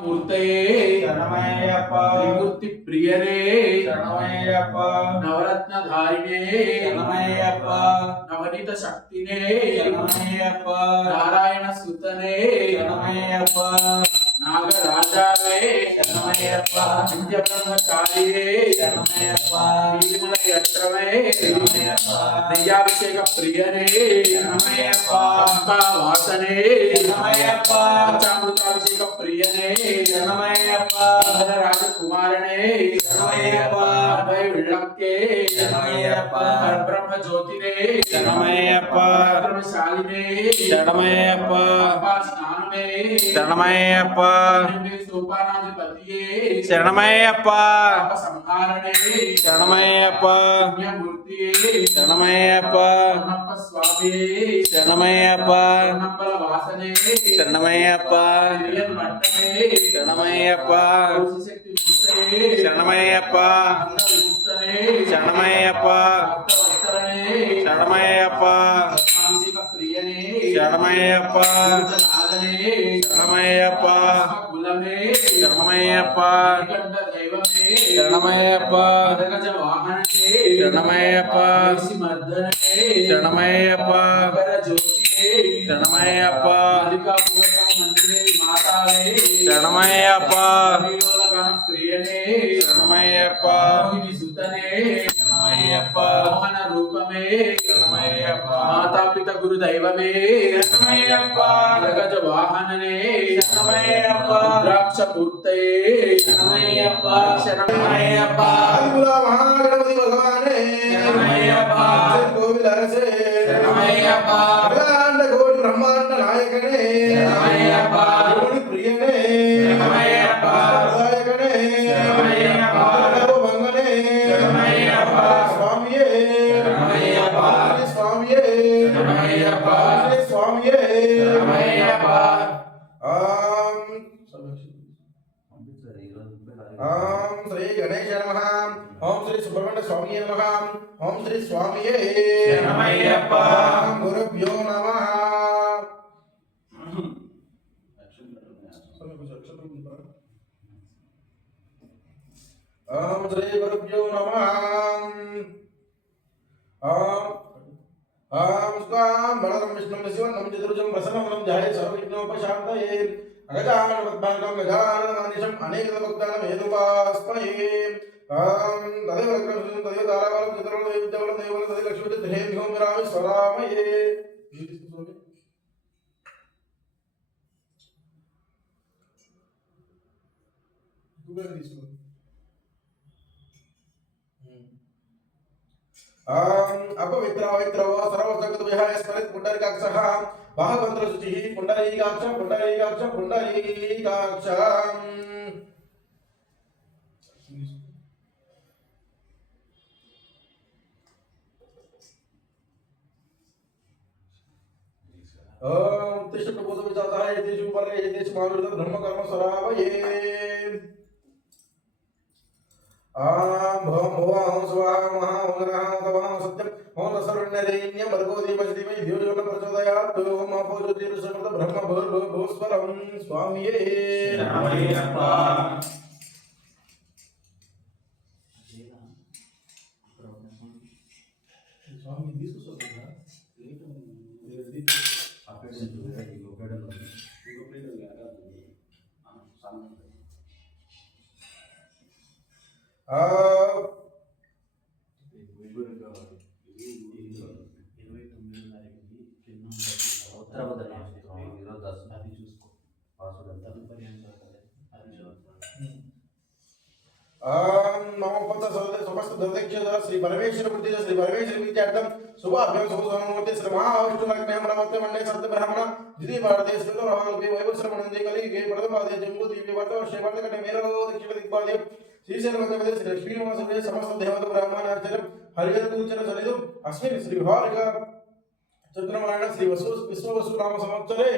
మూర్తయే శరణమయ్యప్ప త్రిమూర్తి ప్రియరే శరణమయ్యప్ప నవరత్న ధారిణే శరణమయ్యప్ప నవనీత శక్తినే శరణమయ్యప్ప నారాయణ సుతనే శరణమయ్యప్ప నాగరాజావే శరణమయ్యప్ప నిత్య బ్రహ్మచారియే శరణమయ్యప్ప నీలిమల యత్రమే శరణమయ్యప్ప దయ్యాభిషేక ప్రియనే శరణమయ్యప్ప పంపా వాసనే శరణమయ్యప్ప పంచామృతాభిషేక ప్రియనే శరణమయ్యప్ప రాజకుమారనే శరణమయ్యప్ప అభయ విళ్ళక్కే శరణమయ్యప్ప బ్రహ్మ జ్యోతినే శరణమయ్యప్ప బ్రహ్మశాలినే శరణమయ్యప్ప స్నానమే శరణమయ్యప్ప సోపానాధిపతియే శరణమయ్యప్ప సంహారణే శరణమయ్యప్ప పుణ్యమూర్తియే శరణమయ్యప్ప అన్నప్ప స్వామియే శరణమయ్యప్ప అన్నప్పల వాసనే శరణమయ్యప్ప తెలియని మట్టమే శరణమయ్యప్ప శక్తి మూర్తయే శరణమయ్యప్ప అంద విముక్తనే శరణమయ్యప్ప భక్తవత్సలనే శరణమయ్యప్ప మానసిక ప్రియనే శరణమయ్యప్ప నాదనే శరణమయ్యప్ప కులమే శరణమయ్యప్ప శ్రీకంఠ దైవమే శరణమయ్యప్ప గజ వాహననే శరణమయ్యప్ప మర్దనే శరణమయ్యప్ప మకర జ్యోతియే శరణమయ్యప్ప మల్లికాపురం మందిరే మాతాలే శరణమయ్యప్ప వినోదగాన ప్రియనే శరణమయ్యప్ప మోహిని సుతనే శరణమయ్యప్ప మోహన రూపమే శరణమయ్యప్ప మాతాపిత గురు దైవమే శరణమయ్యప్ప గజ వాహననే శరణమయ్యప్ప ద్రాక్ష పూర్తయే శరణమయ్యప్ప శరణమయ్యప్ప ఆదిమూల మహాగణపతి భగవానే శరణమయ్యప్ప కోవిల అరసే శరణమయ్యప్ప అఖిలాండ కోటి బ్రహ్మాండ నాయకనే శరణమయ్యప్ప కోటి ప్రియనే శరణమయ్యప్ప ప్రదాయకనే శరణమయ్యప్ప భంగనే శరణమయ్యప్ప స్వామియే శరణమయ్యప్ప స్వామియే శరణమయ్యప్ప స్వామియే శరణమయ్యప్ప ఓం శ్రీ గణేశ నమః ఓం శ్రీ సుబ్రహ్మణ్య స్వామియే నమః ఓం శ్రీ స్వామియే శరణమయ్యప్ప గురుభ్యో నమః ఓం శ్రీ గురుభ్యో నమః ఓం స్వాం బలరం విష్ణుం శివం చతుర్భుజం ప్రసన్నం ధ్యాయే సర్వవిఘ్నోపశాంతయే అగజానన పద్మార్గం గజాననమానిషం అనేకభక్తానం హేతుపాస్మయే ఓం తదేవ లక్ష్మీ తదేవ తారాబలం చతుర్బలం తదేవ విద్యాబలం తదేవ తదేవ లక్ష్మీ తదేవ ధ్యోమిరామి స్వరామయే अपवित्रवैत्रव सर्वजगत विहाय स्मरित पुंडरीकाक्षः बाहवंत्र शुचिः पुंडरीकाक्ष पुंडरीकाक्ष पुंडरीकाक्ष ओम तिष्ठ प्रबोध विचारः यतेषु पर्ये यतेषु महावीर ब्रह्म कर्म स्वरावये आम भवं भुवं स्वाहा महा ओंकारः तवः सत्यं ओम तस्सर्वण्यदेन्यं भर्गो देवस्य धीमहि धियो यो न प्रचोदयात् ओम अपो ज्योतिर्समर्थ ब्रह्म भूर्भुवस्वरं स्वामिये శరణమయ్యప్ప स्वामी తీసుకొస్తారా श्री परमेश्वर मूर्ति श्री परमेश्वर विद्यार्थम शुभाभ्याम शुभमूर्ति श्री महाविष्णु लग्ने नमस्ते मंडे सत्य ब्राह्मण द्वितीय भारतीय स्थित राम के वैभव श्रवण कली के प्रथम पादे जम्बू दिव्य वर्त श्री वर्त कटे मेरो दक्षिण दिग्पादे श्रीशैल मध्य श्री लक्ष्मी निवास समस्त देवता ब्राह्मण आचार्य हरिहर पूजन सलितम अस्मिन् श्री विहारिक चंद्रमाण श्री विश्ववसु नाम संवत्सरे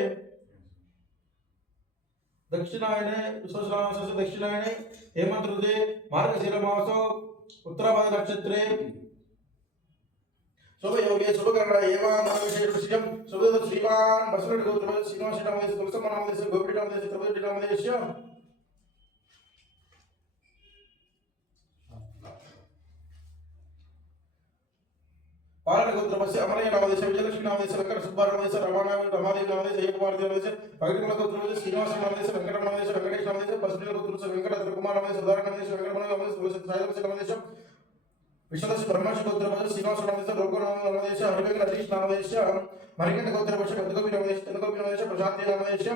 दक्षिणायने विश्वनामस्य दक्षिणायने हेमंत ऋतुजे मार्गशीर मासो उत्तराभाद्र नक्षत्रे शुभ योगे शुभ कर्ण एवं विशेष विषयम शुभ श्रीमान बसवड़ गोत्र श्रीमान श्रीनामदेश तुलसम नामदेश गोपीनामदेश त्रिपुटी नामदेश పాలనగోత్రమస్య అమరయ్య నామదేశ విజయలక్ష్మి నామదేశ వెంకట సుబ్బారావు నామదేశ రమాదేవి నామదేశ అయ్యకుమార్తె నామదేశ పగిటిమల గోత్రమస్య శ్రీనివాస నామదేశ వెంకట నామదేశ వెంకటేష్ నామదేశ పశ్చిమ గోత్రమస్య వెంకట త్రికుమార్ నామదేశ ఉదాహరణ నామదేశ వెంకటమల నామదేశ సాయిదశ నామదేశ విశ్వదశ బ్రహ్మర్షి గోత్రమస్య శ్రీనివాస నామదేశ లోక నామదేశ హరివేంకట హరీష్ నామదేశ మణికంఠ గోత్రమస్య పెద్దగోపి నామదేశ చంద్రగోపి నామదేశ ప్రశాంతి నామదేశ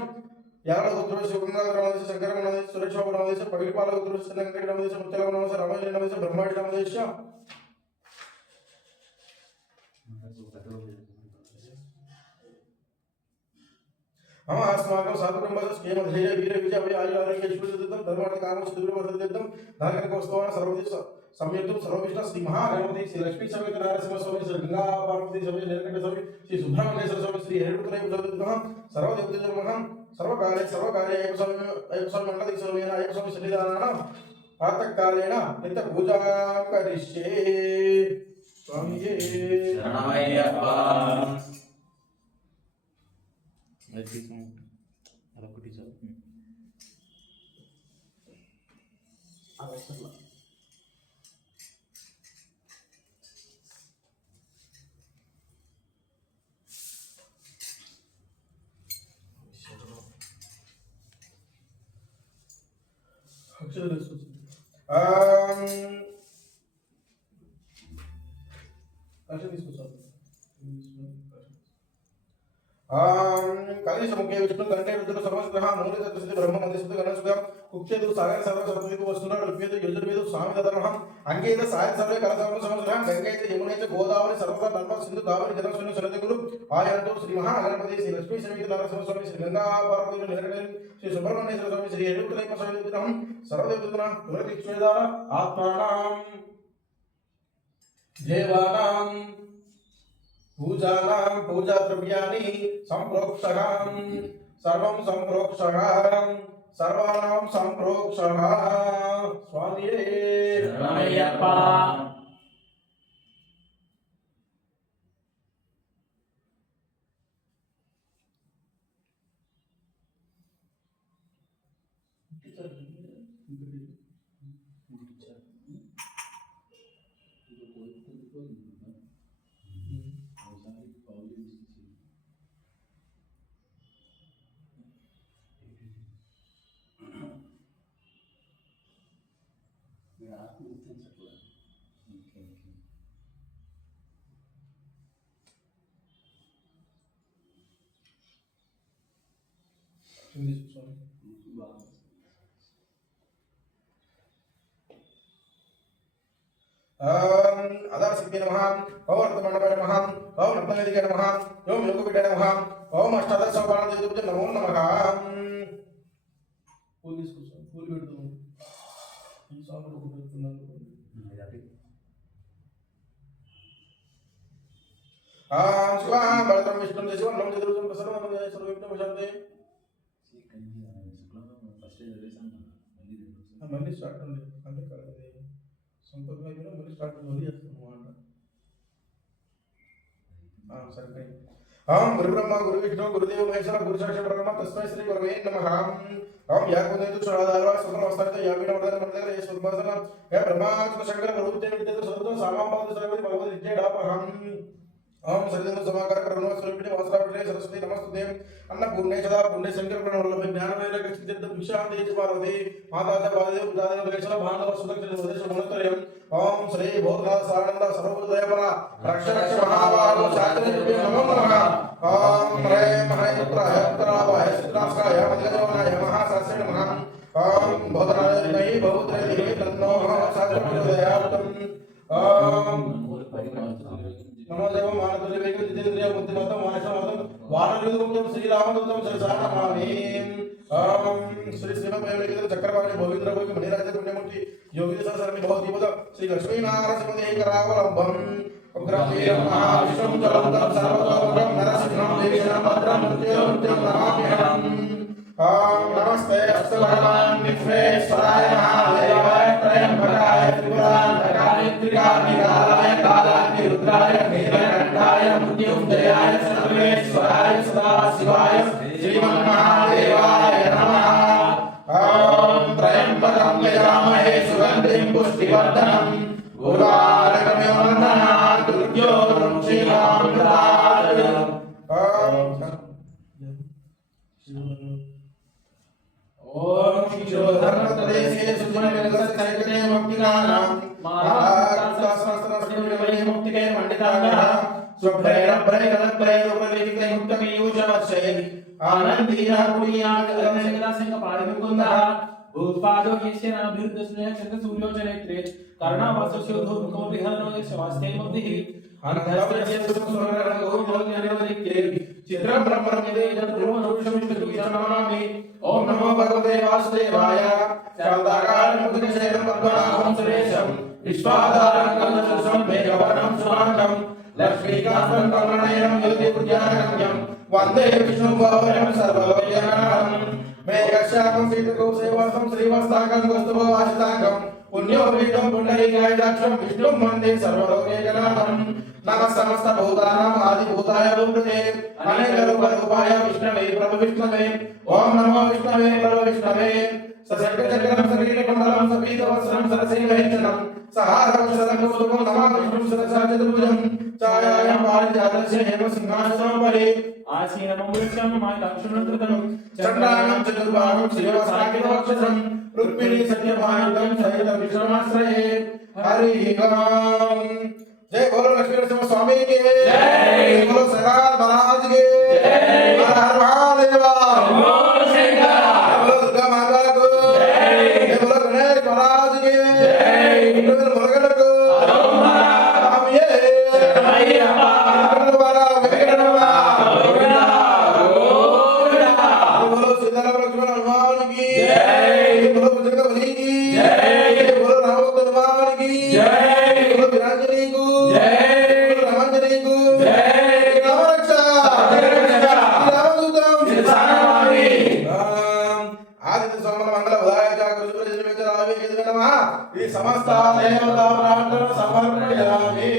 యారళ గోత్రమస్య గంగాధర నామదేశ శంకర నామదేశ సురేష్ నామదేశ పగిటిపాల గోత్రమస్య వెంకట నామదేశ ముత్యాల నామదేశ రామాయణ నామదేశ బ్రహ్మాడి నామదేశ हम अस्माकं साधुकुटुम्बस्य स्नेहधैर्य वीर विजय अभय आयु आरोग्य ऐश्वर्यदत्तं धर्मार्थ काम सिद्धिवर्धयत्तं धनकनकवस्तुवान् सर्वविध संयुक्तं सर्वविष्णु श्री महागणपति श्री लक्ष्मी समेत नारसिंह स्वामी श्री गंगा पार्वती समेत नीलकंठ स्वामी श्री सुब्रह्मण्येश्वर स्वामी श्री हरिपुत्रैः सर्वदेवतेभ्यः सर्वकार्ये अय्यप्प स्वामी मंडलिक स्वामी अय्यप्प स्वामी सन्निधानानां प्रातःकालेन नित्यपूजां करिष्ये स्वामीये शरणमय्यप्पा అదొకటి సార్ कलेशमुखे विष्णु कंठे रुद्र सर्वस्त्रः मूले तत्सिद्धि ब्रह्म मध्यस्थित गणस्वयं कुक्षेतु सागर सर्व सर्वविदु वस्तुना ऋग्वेद यजुर्वेद स्वामिदधर्मः अंगेत साय सर्वे कलसर्व समस्तः गंगेत यमुने च गोदावरी सर्वदा नर्मदा सिंधु कावेरी जलस्विनी सरस्वती गुरु आयन्तु श्री महागणपति श्री लक्ष्मी समेत नारसिंह स्वामी श्री गंगा पार्वती नीलकंठ श्री सुब्रह्मण्येश्वर स्वामी श्री हरिपुत्रैः स्वामी विग्रहं सर्वदेवतानां तुलसीक्षेदार आत्मानां देवानां पूजानां पूजा द्रव्याणि संप्रोक्षः सर्वं संप्रोक्षः सर्वाणां संप्रोक्षः स्वामिये शरणमय्यप्पा आधार शक्ति नमः ओम रत्नमंडपाय नमः ओम रत्नवेदिकाय नमः ओम योगपीठाय नमः ओम अष्टादश सोपान देवताभ्यो नमो नमः फूल తీసుకొస్తాం फूल పెడతాం ఈ సాంగ్లో పెడుతున్నాను శివాం బలతం విష్ణుం శివం నమో చతుర్భుజం ప్రసన్నం నమో సర్వవిఘ్న విశాంతే మళ్ళీ స్టార్ట్ ఉంది అంటే కాదు సంపద అయినా మళ్ళీ స్టార్ట్ మళ్ళీ చేస్తాము అన్నమాట సరే ओम गुरु ब्रह्मा गुरु विष्णु गुरुदेव महेश्वर गुरु साक्षात् परब्रह्म तस्मै श्री गुरवे नमः ओम याकुंदेतु क्षणाधारवा सुप्रवस्थानितो याविना वरदन मंडल ये सुद्भासन हे ब्रह्माच्युत शंकर गुरुते विद्यते सदतो सामापाद सर्वति भगवति विद्येडापहं ओम सरिदंत समाकार करुणा स्वरूपिणी वासरापिणे सरस्वती नमस्तुते अन्नपूर्णे सदा पुण्य शंकर प्रणवल्लभे ज्ञानवैराग्य सिद्धिर्थ भिक्षान्ते पार्वती माता च वादेव पुजादेव महेश्वर भानव सुदक्षिण वदेश गुणत्रयम् ओम श्री भूतनाथ सानंद सर्वभूतदयापरा रक्ष रक्ष महाबाहो शास्त्रेभ्यो नमो नमः ओम ह्रीं ह्रीं पुत्राय पुत्रावाय सिद्धास्काय मध्यजवनाय महाशास्त्रे नमः ओम भूतनाथ नहीं बहुत्रय तन्नो शास्त्रप्रदयावतम् ओम नमो देव मानतुल्य वेग जितेन्द्रिय बुद्धिमत्तं मानसमतं वानरयुतं श्रीरामदूतं शिरसा नमामि ओम श्री श्रीमद् चक्रवाणी भोगींद्र भोगी मणिराज पुण्यमूर्ति योगी सहस्रमी भवति पद श्री लक्ष्मी नारसिंह करावलंबम् उग्रवीरं महाविष्णुं ज्वलन्तं सर्वतोमुखं नरसिंहं देवीनं भद्रं मृत्युं नमाम्यहम् ओम नमस्ते अस्तु भगवान् विघ्नेश्वराय महादेवाय त्रयंबकाय त्रिपुरान्तकाय त्रिकाग्निकालाय कालाग्निरुद्राय नीलकण्ठाय मृत्युञ्जयाय सर्वेश्वराय सदाशिवाय श्रीमन्महादेवाय नमः ओम त्र्यंबकं यजामहे सुगन्धिं पुष्टिवर्धनम् उर्वारुकमिव वन्दनात् मृत्योर्मुक्षे भारतदेशे सुजनविलसत्सैकते मुक्तिदानं महाराष्ट्रशास्त्रस्मृतिविलये मुक्तिके पंडितांगः स्वभ्रैरभ्रैरलभ्रैरुपलिखितयुक्तपीयूषवर्षैः आनन्दीना कुर्यात् सिंह पारिमुकुन्दः भूपादो यस्य नाभिर्दस्नेह चन्द्र सूर्योचनेत्रे कर्णावासस्योधो मुखोभिहरणो यस्वास्ते मुक्तिः अनन्तस्य सुसुररङ्गो ज्ञानवदिक्ते चित्रं ब्रह्मणमिदे जद्रुमनुषमिष्टुविजनमामि ॐ नमो भगवते वासुदेवाय शान्ताकारमुद्गशैलं पद्मनाभं सुरेशं विश्वाधारं कलशं मेघवर्णं सुमाङ्गं लक्ष्मीकान्तं कमलनयनं योगिपूज्यागम्यं वन्दे विष्णुभवनं सर्वलोकनाथं मेघश्यामं सीतकौसेवासं श्रीवस्ताकं कौस्तुभवासिताकं पुण्योपीतं पुण्डरीकायदाक्षं विष्णुं वन्दे सर्वलोकनाथं नमः समस्तभूतानां आदिभूताय विष्णवे अनेकरूपाय विष्णवे प्रभु विष्णवे ओम नमो विष्णवे प्रभु विष्णवे सशक्तचक्रं शरीरकमलं सपीतवस्त्रं सरसीवहेक्षणं सहारवक्षसरकौस्तुभं नमः विष्णुं सरसा चतुर्भुजं छायायां पारिजातस्य हेमसिंहासनोपरि आसीनममृक्षं मायकाक्षुणकृतं चन्द्राणं चतुर्बाहुं श्रीवत्साकितवक्षसं रुक्मिणी सत्यभानुं सहितं विष्णुमाश्रये हरिः ओम। जय बोलो लक्ष्मी नरसिंह स्वामी की जय, बोलो सरकार महाराज की जय, हर हर महादेव, बोलो शंकर, बोलो दुर्गा माता को जय, बोलो गणेश महाराज की जय, बोलो मुरुगन को हम ये शरणमయ్యప్ప वाला वेंकटरमण गोविंदा गोविंदा, बोलो सीताराम लक्ष्मण हनुमान की जय, बोलो बजरंगबली की जय, बोलो रामभक्त हनुमान की जय, बोलो वीरांजनी को समस्त देवता प्रार्थना समर्पयामि।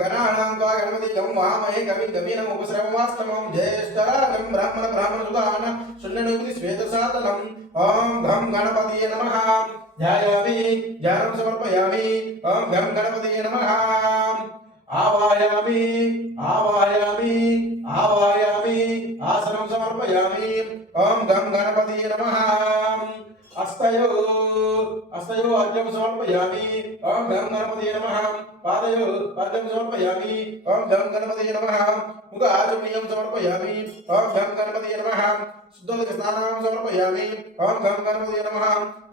गणानां त्वा गणपतिं वामहे कविं कवीनमुपस्रवमास्तमं ज्येष्ठराजं ब्राह्मणसुतान् शून्यनिकुति श्वेतसातलं ॐ घं गणपतये नमः ध्यायामि ध्यानं समर्पयामि ॐ घं गणपतये नमः आवाहयामि आवाहयामि आवाहयामि आसनं समर्पयामि ॐ घं गणपतये नमः अस्तयो अर्घ्यं समर्पयामि ॐ घं गणपतये नमः पादयो अर्घ्यं समर्पयामि ॐ घं गणपतये नमः मुख आचमनीयं समर्पयामि ॐ घं गणपतये नमः शुद्धोदकस्नानं समर्पयामि ॐ घं गणपतये नमः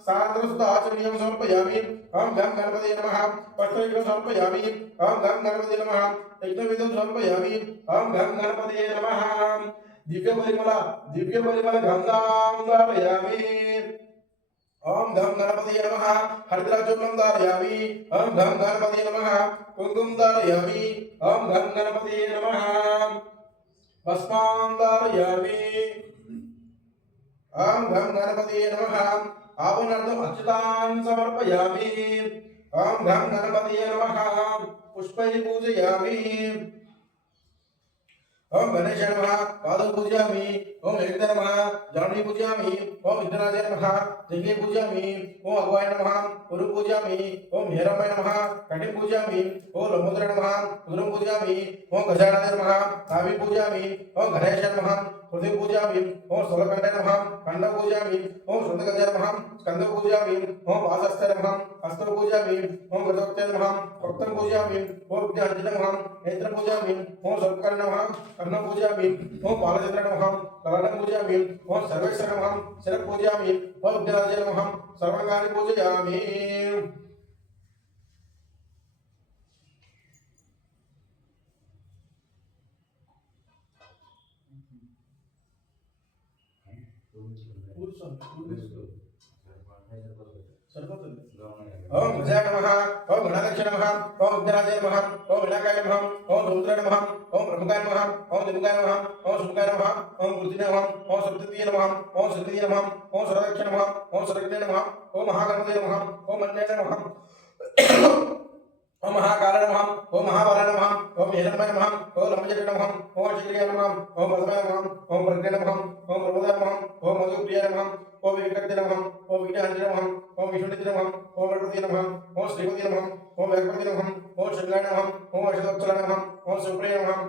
सान्द्रशुद्ध आचमनीयं समर्पयामि ॐ घं गणपतये नमः पष्टविग्रहं समर्पयामि ॐ घं गणपतये नमः यज्ञविधं समर्पयामि ॐ घं गणपतये नमः दिव्यपरिमल गंगां धारयामि ओम घं गणपतये नमः हरिद्राचूर्णं धारयामि ओम घं गणपतये नमः कुंकुम धारयामि ओम घं गणपतये नमः भस्मां धारयामि ओम घं गणपतये नमः आवनार्थम् अक्षतान् समर्पयामि ओम घं गणपतये नमः पुष्पैः पूजयामि ओम गणेशाय नमः पादौ पूजयामि ओम एकते नमः जानवी पूजयामि ओम विघ्नराजाय नमः जंघे पूजयामि ओम अगवाय नमः पुरु पूजयामि ओम हेरमाय नमः कटिं पूजयामि ओम लंबोदराय नमः उदरं पूजयामि ओम गजाननाय नमः नाभि पूजयामि ओम गणेशाय नमः हृदय पूजयामि ओम स्थूलकण्ठाय नमः खण्डं पूजयामि ओम श्रुतगजाय नमः स्कन्दं पूजयामि ओम वासस्थाय नमः हस्तं पूजयामि ओम गजोक्ताय नमः वक्त्रं पूजयामि ओम विद्याञ्जनाय नमः नेत्रं पूजयामि ओम सर्वकर्णाय नमः कर्णं पूजयामि ओम बालचन्द्राय नमः कलानं पूजयामि ओम सर्वेश्वराय नमः शिरं पूजयामि ओम विघ्नराजाय नमः सर्वाङ्गानि पूजयामि సరిపోతుంది. ఓం గజాయ నమః, ఓం గణాధ్యక్ష నమః, ఓం విఘ్నరాజాయ నమః, ఓం వినాయకాయ నమః, ఓం రుద్రాయ నమః, ఓం బ్రహ్మకాయ నమః, ఓం దివ్యాయ నమః, ఓం శుభకాయ నమః, ఓం గురుతినే నమః, ఓం సరస్వతీయ నమః, ఓం సరస్వతీయ నమః, ఓం సర్వదక్ష నమః, ఓం సర్వజ్ఞాయ నమః, ఓం మహాగణపతయ నమః, ఓం అన్యాయ నమః, ఓం మహాకాల నమః, ఓం మహాబల నమః, ఓం హిరణ్మయ నమః, ఓం లంబజట నమః, ఓం శక్రియ నమః, ఓం పద్మయ నమః, ఓం ప్రజ్ఞ నమః, ఓం ప్రబోధ నమః, ఓం మధుప్రియ నమః, ఓం వికటతి నమః, ఓం విఘ్నహంతి నమః, ఓం విష్ణుపతి నమః, ఓం గణపతి నమః, ఓం శ్రీపతి నమః, ఓం వేగపతి నమః, ఓం శృంగాయ నమః, ఓం అశోత్సల నమః, ఓం సుప్రియ నమః,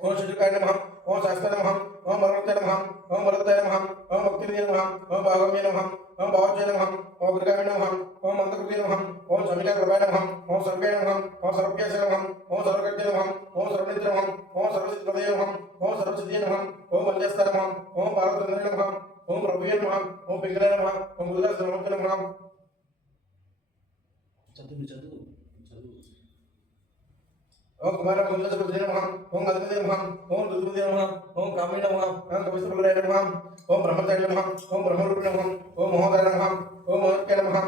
ఓం శుచికాయ నమః, ఓం శాస్త్ర నమః, ఓం మరవతే నమః, ఓం మరవతే నమః, ఓం భక్తిదే నమః, ఓం భాగమ్య నమః, ఓం భావజయ నమః, ఓం గృగాయ నమః, ఓం మంత్రకృతే నమః, ఓం సమికా ప్రభాయ నమః, ఓం సర్వే నమః, ఓం సర్వజ్ఞాయ నమః, ఓం సర్వకర్తే నమః, ఓం సర్వనిత్య నమః, ఓం సర్వసిద్ధపదే నమః, ఓం సర్వసిద్ధే నమః, ఓం మల్యస్థ నమః, ఓం పార్వతీంద్రాయ నమః, ఓం ప్రభువే నమః, ఓం పింగళాయ నమః, ఓం గురుదాస నమః. ఓం కుమార గురుదాస నమః, ఓం గణపతి నమః, ఓం దుర్గపతి నమః, ఓం కామిని నమః, ఓం కవిశ్వరుడాయ నమః, ఓం బ్రహ్మచారి నమః, ఓం బ్రహ్మరూపి నమః, ఓం మహోదయ నమః, ఓం మహోత్య నమః,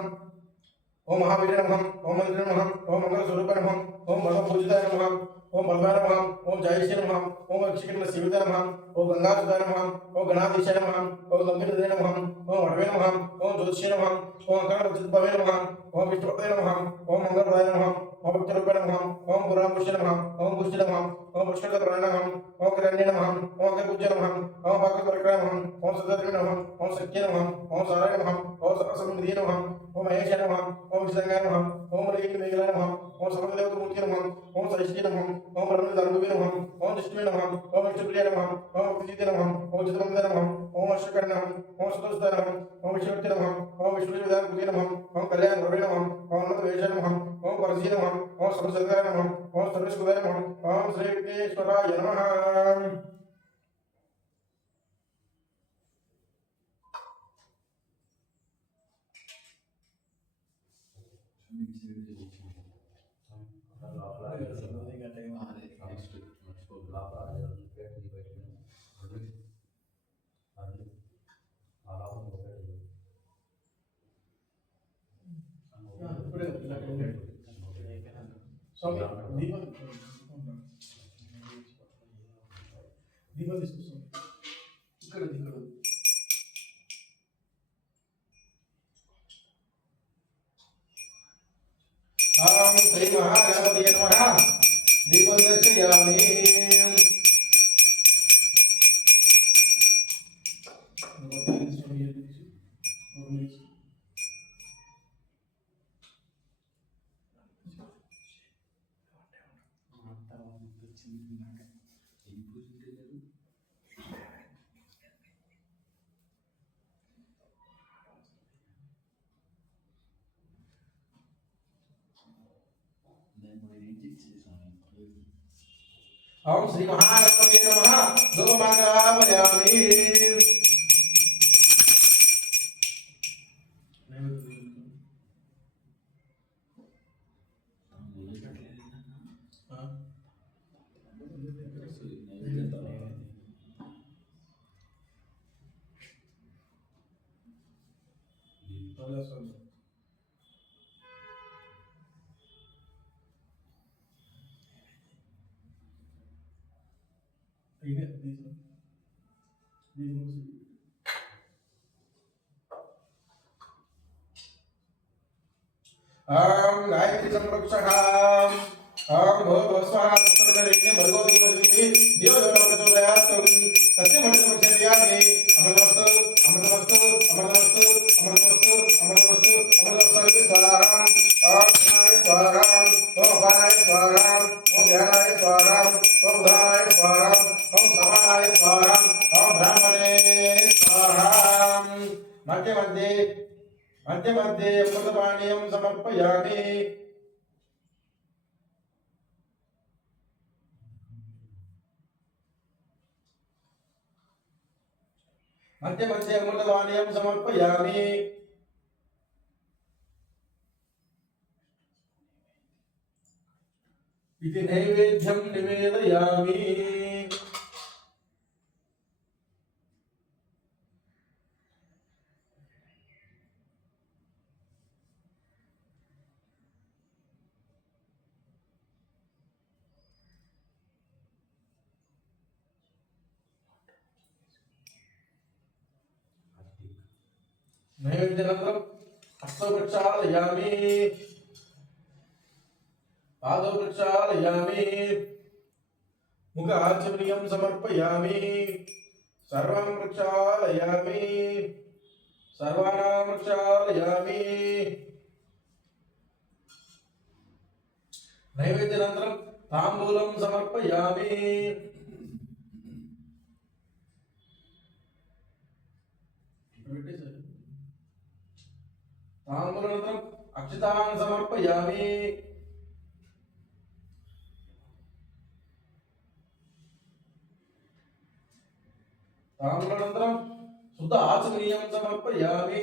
ఓం మహావీర నమః, ఓం మంత్రి నమః, ఓం మంగళ స్వరూప నమః, ఓం భగవపూజితాయ నమః, ఓం బలవాయ నమః, ఓం జయశ్రీ నమః, ఓం అక్షికరణ శివిత నమః, ఓం గంగాసుతాయ నమః, ఓం గణాధీశాయ నమః, ఓం గంభీరదే నమః, ఓం వడవే నమః, ఓం జ్యోతిషే నమః, ఓం అకారవచిద్భవే నమః, ఓం విష్ణుపదే నమః, ఓం మంగళప్రదాయ నమః, ఓం భక్తరూపే నమః, ఓం పురాంకుశే నమః, ఓం పుష్టి నమః, ఓం పుష్కృతప్రాణ నమః, ఓం కిరణ్య నమః, ఓం అగ్రపూజ్య నమః, ఓం పాకపరిక్రమ నమః, ఓం సదాత్రి నమః, ఓం సత్య నమః, ఓం సారాయ నమః, ఓం సర్వసంగీ నమః, ఓం మహేశ నమః, ఓం విశ్రంగాయ నమః, ఓం మలికి మేఘల నమః, ఓం సర్వదేవతమూర్తి నమః, ఓం సరిష్టి నమః, ఓం బ్రహ్మదర్భవే నమః, ఓం విష్ణువే నమః, ఓం విష్ణుప్రియ నమః, ఓం భక్తిజితే నమః, ఓం చిత్రమంద నమః, ఓం అశ్వకర నమః, ఓం సుతోస్త నమః, ఓం విష్ణువృత్తి నమః, ఓం విష్ణువిధానకృతి నమః, ఓం కళ్యాణ గురవే నమః, ఓం ఉన్నత వేష నమః, ఓం పరసీ నమః, ఓం సర్వసర్గాయ నమః, ఓం సర్వసుఖదాయ నమః, ఓం శ్రీ విఘ్నేశ్వరాయ నమః. స్వామి దీపం తీసుకొస్తాం ఇక్కడ ఇక్కడ ఓం శ్రీ మహాగణపతియే నమః. దీపం దర్శయామి. ఓం శ్రీ మహాగణపతియే నమః. ధూపమాగ్రాపయామి. ఓం గాయత్రి సంరక్షః. ఓం భూర్భువస్వః తత్సర్వరేణ్య భర్గో దేవోదేవి దేవదేవ ప్రచోదయాత్తం సత్యమృతమక్షయామి. అమృతమస్తు అమృతమస్తు అమృతమస్తు అమృతమస్తు అమృతమస్తు అమృతమస్తు స్వాహా. ఓం అన్నాయ స్వాహా. ఓం అపానాయ స్వాహా. ఓం ధ్యానాయ స్వాహా. ఓం ఉదానాయ స్వాహా. ఓం సమానాయ స్వాహా. ఓం బ్రాహ్మణే స్వాహా. మధ్య మధ్య అమృతపానీయం సమర్పయామి. మధ్య అమృతపానీయం సమర్పయామి. ఇది నైవేద్యం నివేదయామి. नैवेद्यानन्तरं हस्तो प्रक्षालयामि पादौ प्रक्षालयामि मुख आचमनीयं समर्पयामि सर्वं प्रक्षालयामि सर्वाणां प्रक्षालयामि नैवेद्यानन्तरं ताम्बूलं समर्पयामि ताम्बूलानन्तरम् अक्षतान् समर्पयामि ताम्बूलानन्तरं शुद्ध आचमनीयं समर्पयामि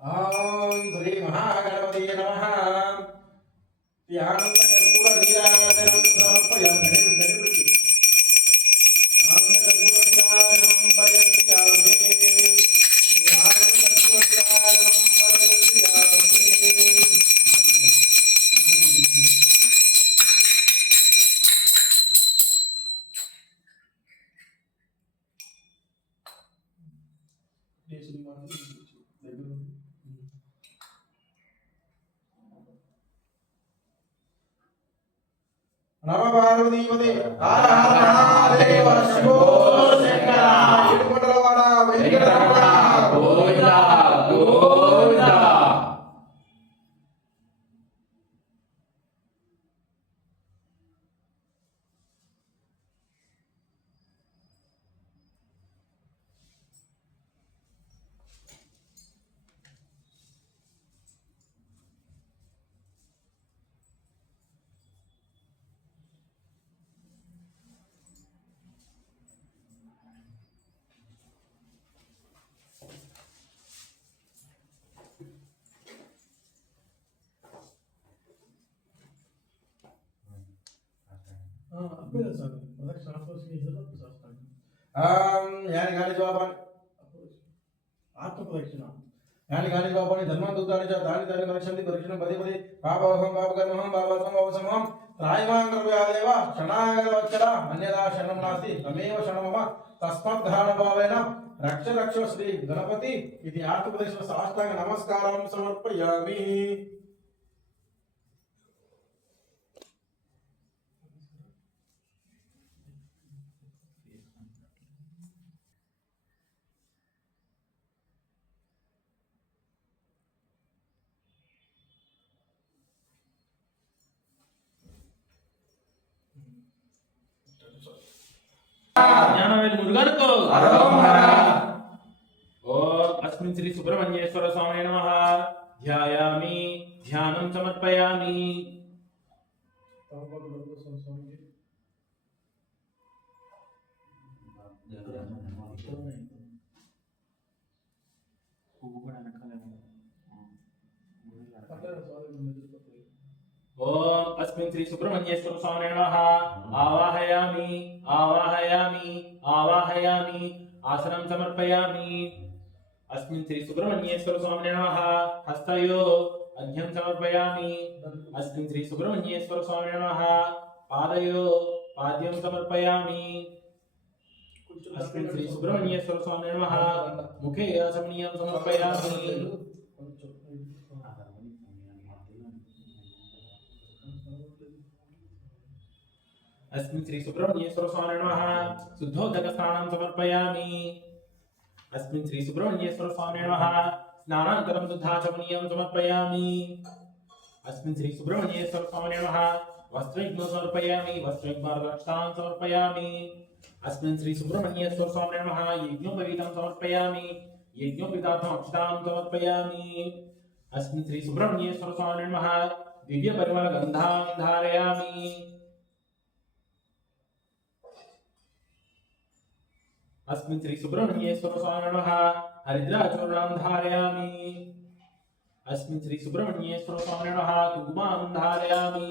ओम श्री महागणपतये नमः ध्यानंतकर्पूर नीराजनं समर्पयामि आनंदकर्पूर नीराजनं परिवर्तयामि ध्यानंतकर्पूर नीराजनं परिवर्तयामि नमः पार्वतीपते हर हर महादेव शंभो शंकर इडुमंडलवाड वेंकटरमण గోవిందా గోవిందా यानी गाली जवाबान आत्मप्रदक्षिणा यानी गाली जवाबान धर्मदूतानि च दानि दानि रक्षन्ति परीक्षणं पदे पदे पापवहं पापकर्महं पापसमं अवसमहं त्रायमां कृपयादेव शरणागतवत्सला अन्यदा शरणं नास्ति तमेव शरणं मम तस्माद्धारणभावेन रक्ष रक्ष श्री गणपति इति आत्मप्रदक्षिण साष्टांग नमस्कारं समर्पयामि ज्ञानवेल मुरुगनको ओम अस्मिन् श्री सुब्रह्मण्येश्वर स्वामिने नमः ध्यायामि ध्यानं समर्पयामि ओम अस्मिन् श्री सुब्रह्मण्येश्वर स्वामिने नमः आवाहयामि आवाहयामि आवाहयामि आसनं समर्पयामि अस्मिन् श्री सुब्रह्मण्येश्वर स्वामिने नमः हस्तयो अर्घ्यं समर्पयामि अस्मिन् श्री सुब्रह्मण्येश्वर स्वामिने नमः पादयो पाद्यं समर्पयामि अस्मिन् श्री सुब्रह्मण्येश्वर स्वामिने नमः मुखे आचमनीयं समर्पयामि अस्मिन् श्री सुब्रह्मण्येश्वर स्वामिने नमः शुद्धोदक स्नानं समर्पयामि अस्मिन् श्री सुब्रह्मण्येश्वर स्वामिने नमः स्नानानन्तरं शुद्धाचमनीयं समर्पयामि अस्मिन् श्री सुब्रह्मण्येश्वर स्वामिने नमः वस्त्रयज्ञं समर्पयामि वस्त्रयज्ञार्थान् समर्पयामि अस्मिन् श्री सुब्रह्मण्येश्वर स्वामिने नमः यज्ञोपवीतं समर्पयामि यज्ञोपवीतार्थम् अक्षतां समर्पयामि अस्मिन् श्री सुब्रह्मण्येश्वर स्वामिने नमः दिव्यपरिमलगन्धां धारयामि अस्मिन् श्री सुब्रह्मण्येश्वर स्वामिने नमः हरिद्राचूर्णं धारयामि अस्मिन् श्री सुब्रह्मण्येश्वर स्वामिने नमः कुङ्कुमं धारयामि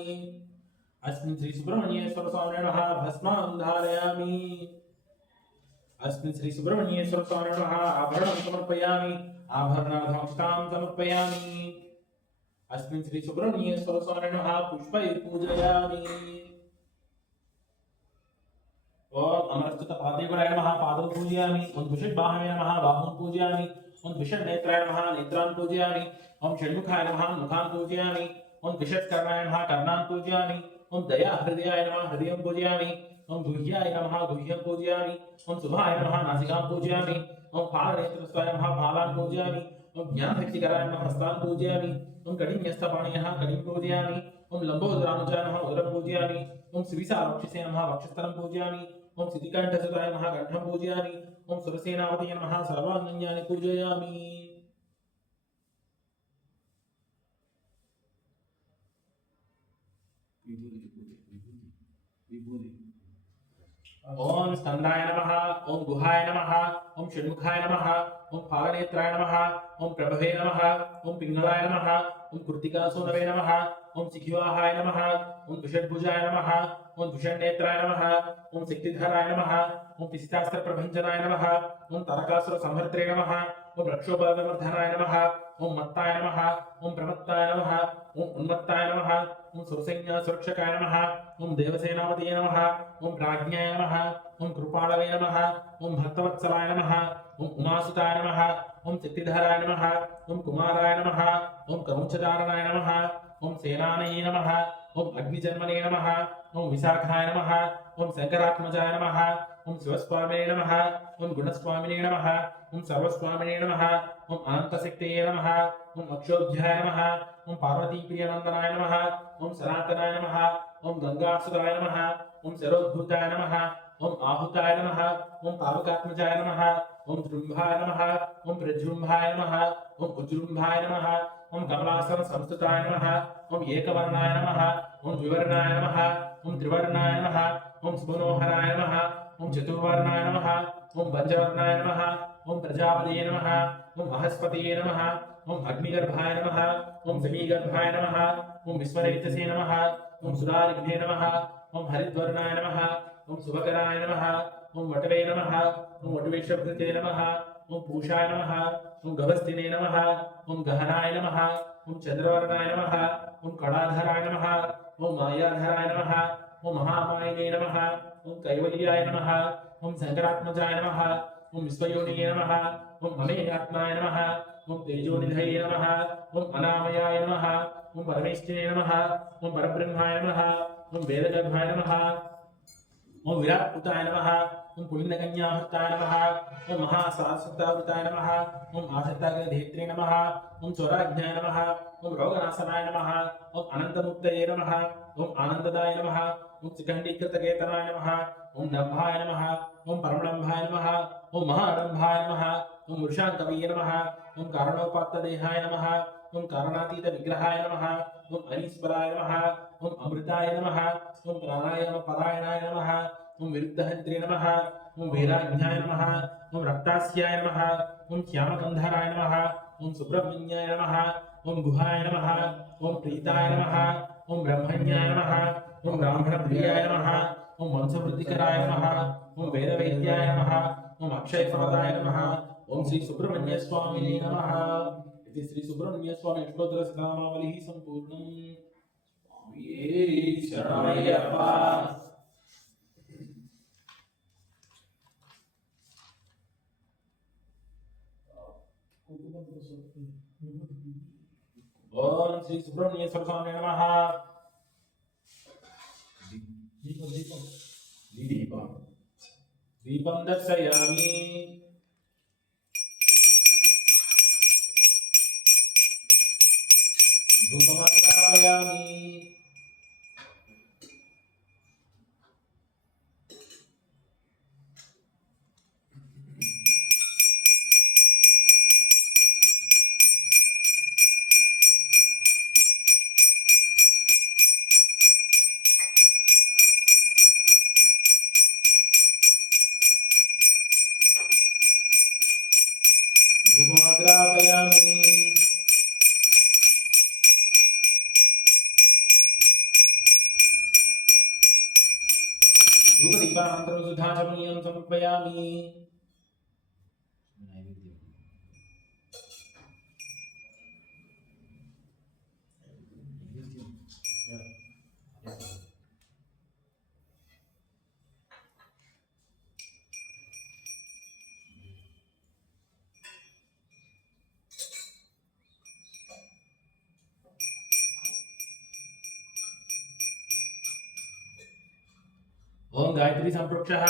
अस्मिन् श्री सुब्रह्मण्येश्वर स्वामिने नमः भस्मं धारयामि अस्मिन् श्री सुब्रह्मण्येश्वर स्वामिने नमः आभरणं समर्पयामि आभरणार्थमक्षतां समर्पयामि अस्मिन् श्री सुब्रह्मण्येश्वर स्वामिने नमः पुष्पैः पूजयामि ओम अमरस्तुत पादेवराय नमः पादं पूजयामि ओम द्विषड्बाहवे नमः बाहुं पूजयामि ओम द्विषड्नेत्राय नमः नेत्रान् पूजयामि ओम षण्मुखाय नमः मुखान् पूजयामि ओम द्विषत्कर्णाय नमः कर्णान् पूजयामि ओम दया हृदयाय नमः हृदयं पूजयामि ओम गुह्याय नमः गुह्यं पूजयामि ओम शुभाय नमः नासिकां पूजयामि ओम फालनेत्रस्वाय नमः फालान् पूजयामि ओम ज्ञानशक्तिकराय नमः हस्तान् पूजयामि ओम कठिन्यस्तपाणयः कटिं पूजयामि ओम लम्बोदरानुजाय नमः उदरं पूजयामि ओम श्रीविशालवक्षसे नमः वक्षस्थलं पूजयामि ओम सिद्धिकण्ठसुताय नमः कण्ठं पूजयामि ओम सुरसेनापतये नमः सर्वाङ्गानि पूजयामि ओम स्कंदाय नमः ओम गुहाय नमः ओम षण्मुखाय नमः ओम फालनेत्राय नमः ओम प्रभवे नमः ओम पिंगलाय नमः ओम कृत्तिकासूनवे नमः ओम शिखिवाहाय नमः ओम द्विषड्भुजाय नमः ओम द्विषण्नेत्राय नमः ओम शक्तिधराय नमः ओम पिशितास्त्रप्रभञ्जनाय नमः ओम तारकासुरसंहर्त्रे नमः ओम रक्षोबलवर्धनाय नमः ओम मत्ताय नमः ओम प्रमत्ताय नमः ओम उन्मत्ताय नमः ओम सुरसैन्य सुरक्षकाय नमः ओम देवसेनापतये नमः ओम प्राज्ञाय नमः ओम कृपालवे नमः ओम भक्तवत्सलाय नमः ओम उमासुताय नमः ओम शक्तिधराय नमः ओम कुमाराय नमः ओम कवचधारणाय नमः ओम सेनानये नमः ओम अग्निजन्मने नमः ओम विशाखाय नमः ओम शंकरात्मजाय नमः ओम शिवस्वामिने नमः ओम गुणस्वामिने नमः ओम सर्वस्वामिने नमः ओम अनंतशक्तये नमः ओम अक्षोभ्याय नमः ओम पार्वतीप्रियनंदनाय नमः ओम सनातनाय नमः ओम गंगासुताय नमः ओम सरोद्भूताय नमः ओम आहुताय नमः ओम पावकात्मजाय नमः ओम द्रुम्भाय नमः ओम प्रजृम्भाय नमः ओम उज्जृम्भाय नमः ओम कमलासन संस्तुताय नमः ओम एकवर्णाय नमः ओम द्विवर्णाय नमः ओम त्रिवर्णाय नमः ओम सुमनोहराय नमः ओम चतुर्वर्णाय नमः ओम पंचवर्णाय नमः ओम प्रजापतये नमः ओम महस्पतये नमः ओम अग्निगर्भाय नमः ओम समीगर्भाय नमः ओम विश्वरेतसे नमः ओम सुदारिघ्ने नमः ओम हरिद्वर्णाय नमः ओम शुभकराय नमः ओम वटवे नमः ओम वटवेशभृते नमः ओम पूषाय नमः ओम गभस्तिने नमः ओम गहनाय नमः ओम चंद्रवर्णाय नमः ओम कणाधराय नमः ओम मायाधराय नमः ओम महामायिने नमः ओम कैवल्याय नमः ओम शंकरात्मजाय नमः ओम विश्वयोनिये नमः ओम अमेयात्माय नमः ओम तेजोनिधये नमः ओम अनामयाय नमः ओम परमेष्ठिने नमः ओम परब्रह्माय नमः ओम वेदगर्भाय नमः ओम विराट्पुताय नमः ओम पुण्यकन्याभक्ताय नमः ओम महासारस्वतावृताय नमः ओम आसक्ताग्रधेत्रे नमः ओम चौराज्ञाय नमः ओम रोगनाशनाय नमः ओम अनंतमुक्तये नमः ओम आनंददाय नमः ओम शिखण्डीकृतकेतनाय नमः ओम दम्भाय नमः ओम परमडम्भाय नमः ओम महाडम्भाय नमः ओम वृषांकवये नमः ओम कारणोपात्तदेहाय नमः ओम कारणातीत विग्रहाय नमः ओम अनीश्वराय नमः ओम अमृताय नमः ओम प्राणायाम परायणाय नमः ओम विरुद्धहन्त्रे नमः ओम वीराज्ञाय नमः ओम रक्तास्याय नमः ओम श्यामगंधराय नमः ओम सुब्रह्मण्याय नमः ओम गुहाय नमः ओम प्रीताय नमः ओम ब्रह्मण्याय नमः ओम ब्राह्मणप्रियाय नमः ओम वंशवृद्धिकराय नमः ओम वेदवेद्याय नमः ओम अक्षयप्रदाय नमः ओम श्री सुब्रह्मण्य स्वामिने नमः। इति श्री सुब्रह्मण्य स्वामी अष्टोत्तर शतनामावलिः संपूर्णम्। स्वामी शरणमయ్యప్ప। ओम श्री सुब्रह्मण्येश्वर स्वामी नमः। दीपं दर्शयामि। धूपमाग्रापयामि। धूपमाग्रापयामि। ताम्बूलानन्तरं सुधाचमनीयं समर्पयामि ओम गायत्री संप्रोक्षः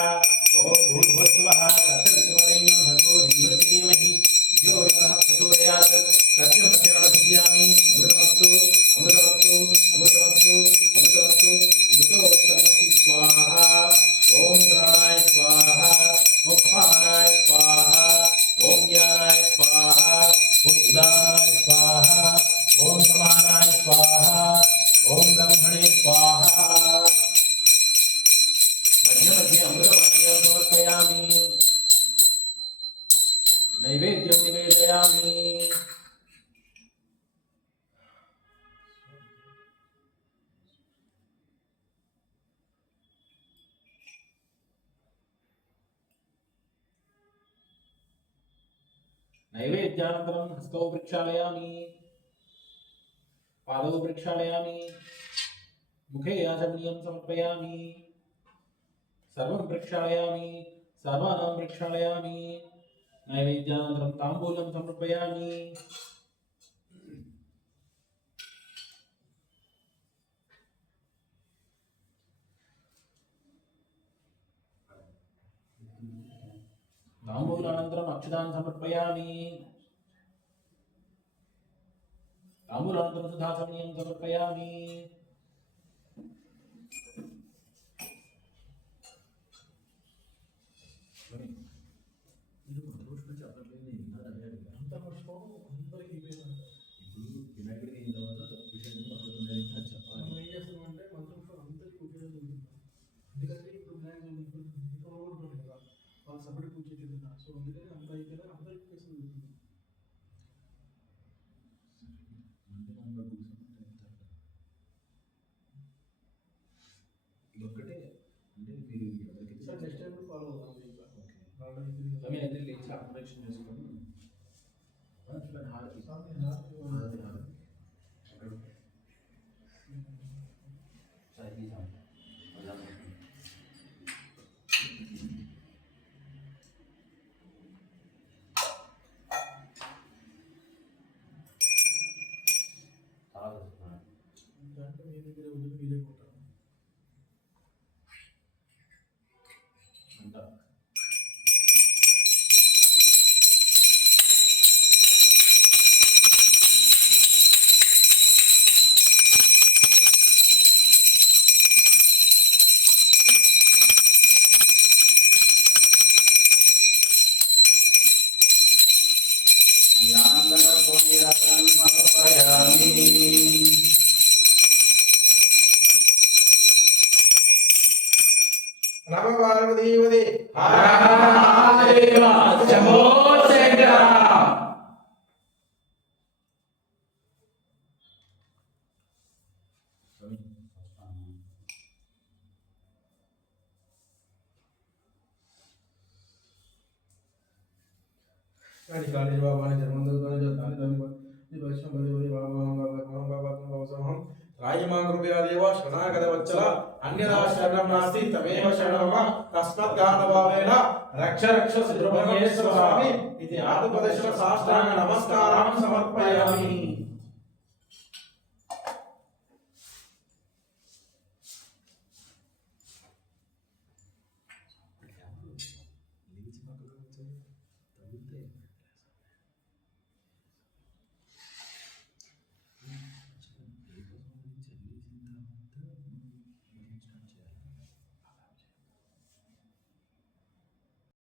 ओम भूर्भुवस्सुवः तत्सवितुर्वरेण्यं भर्गो देवस्य धीमहि धियो यो नः प्रचोदयात् सत्यं सत्यं वदिष्यामि अमृतमस्तु अमृतमस्तु अमृतमस्तु अमृतमस्तु अमृतोत्तरमसि स्वाहा ओम प्राणाय स्वाहा ओम अपानाय स्वाहा ओम ज्ञानाय स्वाहा ओम उदानाय स्वाहा ओम समानाय स्वाहा ओम ब्रह्मणे स्वाहा मध्य मध्य अमृतपानीयं समर्पयामि नैवेद्यं निवेदयामि नैवेद्यानन्तरं हस्तौ प्रक्षालयामि पादौ प्रक्षालयामि मुखे आचमनीयं समर्पयामि सर्वं प्रक्षालयामि सर्वानां प्रक्षालयामि नैवेद्यानन्तरं ताम्बूलं समर्पयामि ताम्बूलानन्तरम् अक्षतान् समर्पयामि ताम्बूलानन्तरं सुधाचमनीयं समर्पयामि नमः पार्वतीपते हर हर महादेव शंभो शंकर काली बाबा ने जन्मंदो ने जताने दानी वैष्णव बलि बाबा राजमा कृपया देव शरणागत वत्सल अन्यदा शरणं नास्ति तमेव शरणं मम तस्मात् गानभावेन रक्ष रक्ष सुब्रह्मण्येश्वर स्वामी इति आत्मपदेशः साष्टांग नमस्कारान् समर्पयामि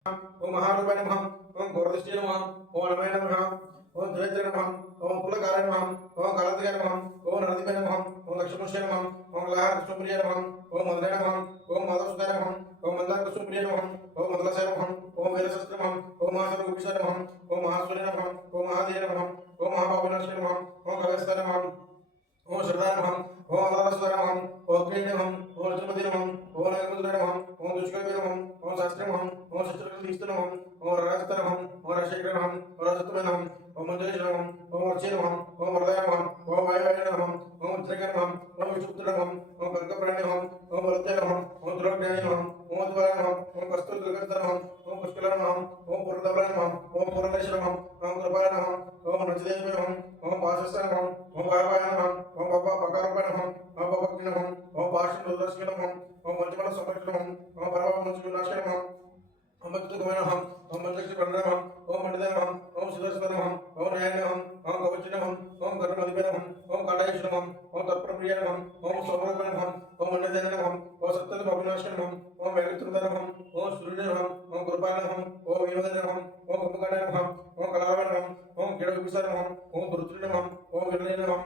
ओम महारूपाय नमः ओम घोरदृष्टे नमः ओम नमः नमः ओम त्रिनेत्रे नमः ओम कुलकाराय नमः ओम कालत्रिकाय नमः ओम नरदिपाय नमः ओम लक्ष्मणस्य नमः ओम लहर कृष्णप्रियाय नमः ओम मदनाय नमः ओम माधवसुताय नमः ओम मंदार कृष्णप्रियाय नमः ओम मदलासाय नमः ओम वीरशस्त्र नमः ओम महासर्वभूषाय नमः ओम महासूर्य नमः ओम महादेव नमः ओम महापावनाय नमः ओम कवेस्ताय नमः ओम श्रद्धाय नमः ओम अलारसुताय नमः ओम अग्नि नमः ओम लक्ष्मणपति नमः ओम नगरपति नमः ओम दुष्कर्मे తీస్తున్నాం ఓం రాజతనం ఓం రాజశేఖరం ఓం రాజత్వనం ఓం మంజుషనం ఓం వర్షినం ఓం వరదాయం ఓం వాయువాయనం ఓం ఉద్రగణం ఓం విష్ణుపుత్రం ఓం కర్కప్రాణ్యం ఓం వరదయం ఓం దుర్గాయం ఓం ద్వారం ఓం కస్తూరి దుర్గంధనం ఓం పుష్కలం ఓం పూర్ణదవనం ఓం పూర్ణేశ్వరం ఓం కృపాణం ఓం నచదేవం ఓం వాసస్థానం ఓం వాయువాయనం ఓం పప పకారపణం ఓం పపగ్నం ఓం పాశం రుద్రస్కలం ఓం పంచమల సంరక్షణం ఓం పరమముచునాశనం ఓం భక్తుగమనం ఓం మంత్రక్షప్రణం ఓం మండదనం ఓం సుదర్శనం ఓం నయనం ఓం కవచనం ఓం కర్ణమధిపనం ఓం కాళేశ్వరం ఓం తత్ప్రప్రియాణం ఓం సౌరభనం ఓం మండదనం ఓం సప్తమభినాశనం ఓం వేగత్రుదనం ఓం సూర్యనం ఓం కృపాణం ఓం వినోదనం ఓం కుంభకణం ఓం కళావనం ఓం కిడవిసరం ఓం రుద్రనం ఓం విరలనం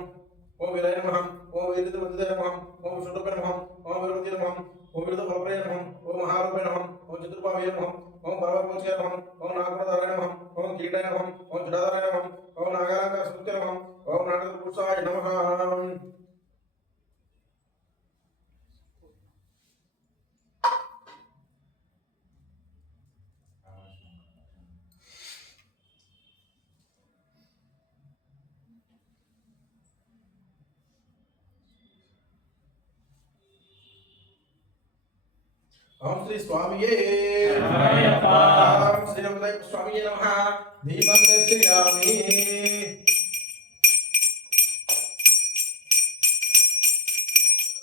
ఓం విరయనమః ఓం వీరదవదనమః ఓం శుద్ధపనమః ఓం విరవదనమః ఓం విరదఫలప్రయనమః ఓం మహారూపేణమః ఓం చతుర్భావేనమః ఓం పరమపూజ్యనమః ఓం నాగపదారణమః ఓం కీటనమః ఓం జడాధారణమః ఓం నాగాలంకారస్మృత్యనమః ఓం నాగపురుషాయ నమః. ఓం శ్రీ స్వామియే శరణమయ్యప్ప. ఓం శ్రీ రమణయ్య స్వామియే నమః. దీపం దర్శయామి.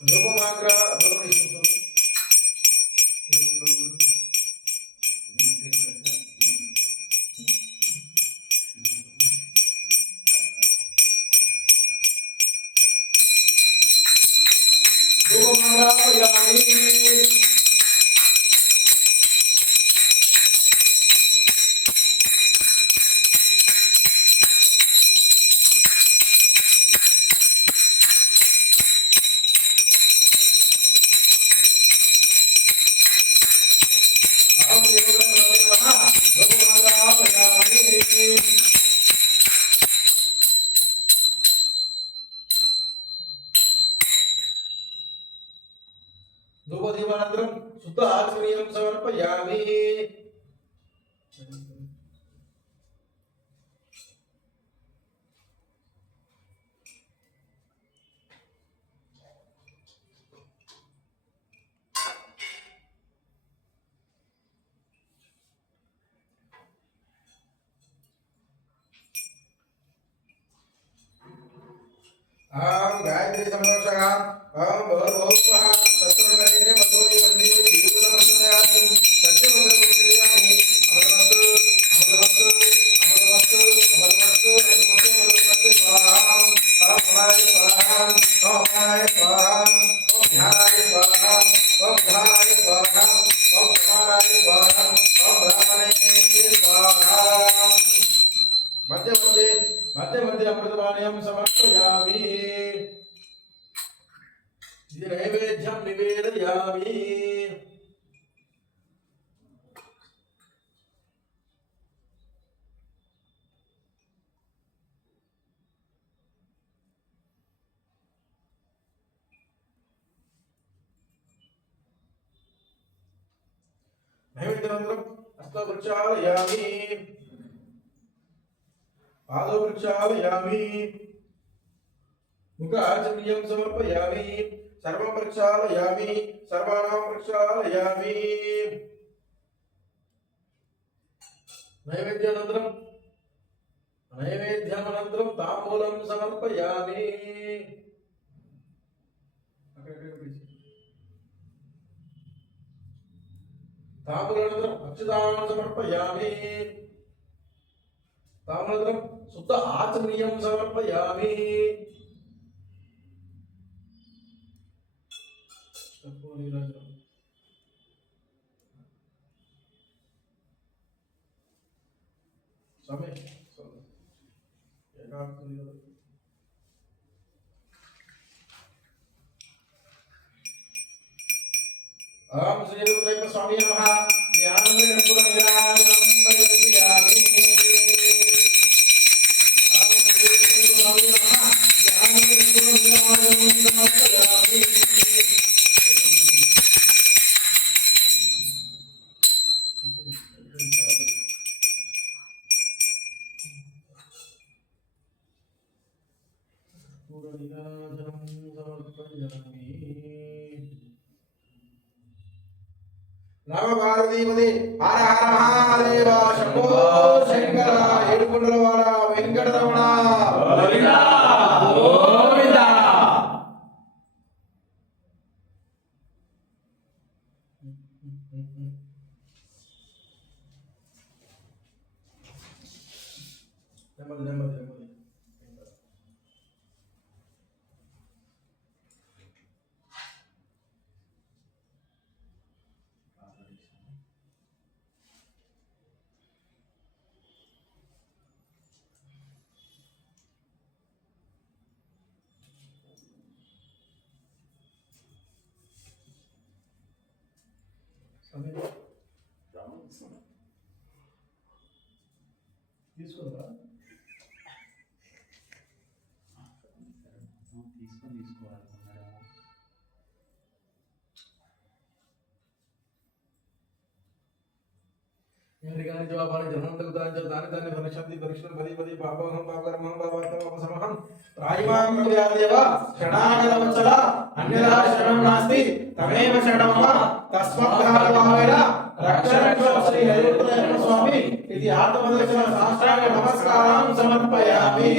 ధూపమాగ్ర ధూపమాగ్రయామి. ధూపదీపానంతరం శుద్ధ ఆచమనీయం సమర్పయామి. ఓం గాయత్రి సంరక్షక ఓం భూర్భువః తత్సర్వదేవే పదోది వందే దీవులమసనాయం సత్యవంతముచ్యయామి. అమరవస్తు అమరవస్తు అమరవస్తు అమరవస్తు అమరవస్తు స్వాహం. ఓం మహాయ స్వాహం ఓం మహాయ స్వాహం ఓం ధ్యానాయ స్వాహం ఓం ధ్యానాయ స్వాహం ఓం సమానాయ స్వాహం ఓం బ్రాహ్మణే స్వాహం. మధ్య మధ్య అమృతపానీయం సమర్పయామి. ఇది నైవేద్యం నివేదయామి. నైవేద్యానంతరం హస్తవృక్షాలయామి. పాదవృక్షాలయామి. ముఖాచమనీయం సమర్పయామి. సర్వం వృక్షాలయామి. సర్వాణం వృక్షాలయామి. నైవేద్యానంతరం తాంబూలం సమర్పయామి. తాంబూలానంతరం అక్షతాన్ని సమర్పయామి. తాంబూలానంతరం శుద్ధ ఆచమనీయం సమర్పయామి. స్వామి ఓం శ్రీ రూపైక స్వామి నమః. ధ్యానం కర్పూర నిరాజనం పరివర్తయామి. ఓం శ్రీ రూపైక స్వామి నమః. ధ్యానం కర్పూర నిరాజనం సమర్పయామి. నమ పార్వతీపతి హర హర మహాదేవ శంభో శంకర ఏడుకొండలవాడ వెంకటరమణ గోవిందా గోవిందా. నెమ్మది నెమ్మది నెమ్మది. తీసుకుందా ఎవరికాని జవాబాన్ని జన్మంతకు దాని ధనశాంతి పరీక్షలు పది పది పాపహం పాపకర్మహం పాపాత్మహం రాయిమాం దేవ షడానన వత్సల అన్యదా శరణం నాస్తి తమేవ శరణమమ తస్మద్భావేన రక్ష రక్ష శ్రీ హరిపుత్ర స్వామి ఇది ఆత్మదర్శన సాష్టాంగ నమస్కారం సమర్పయామి.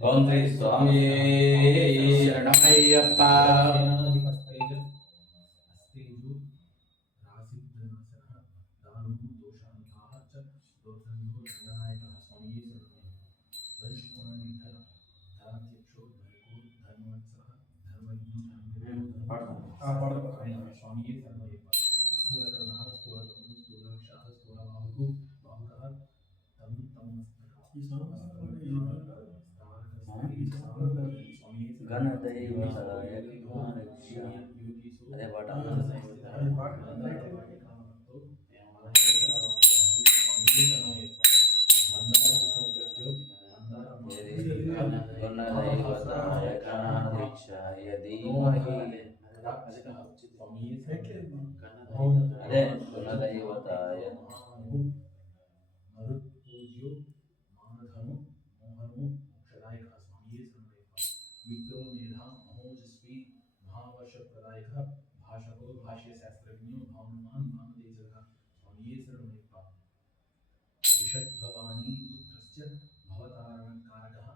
ఓం శ్రీ స్వామి శరణమయ్యప్ప. అదే పాట అదే గుణదైవతాయ भवानी पुत्रस्य भवतारणकारकः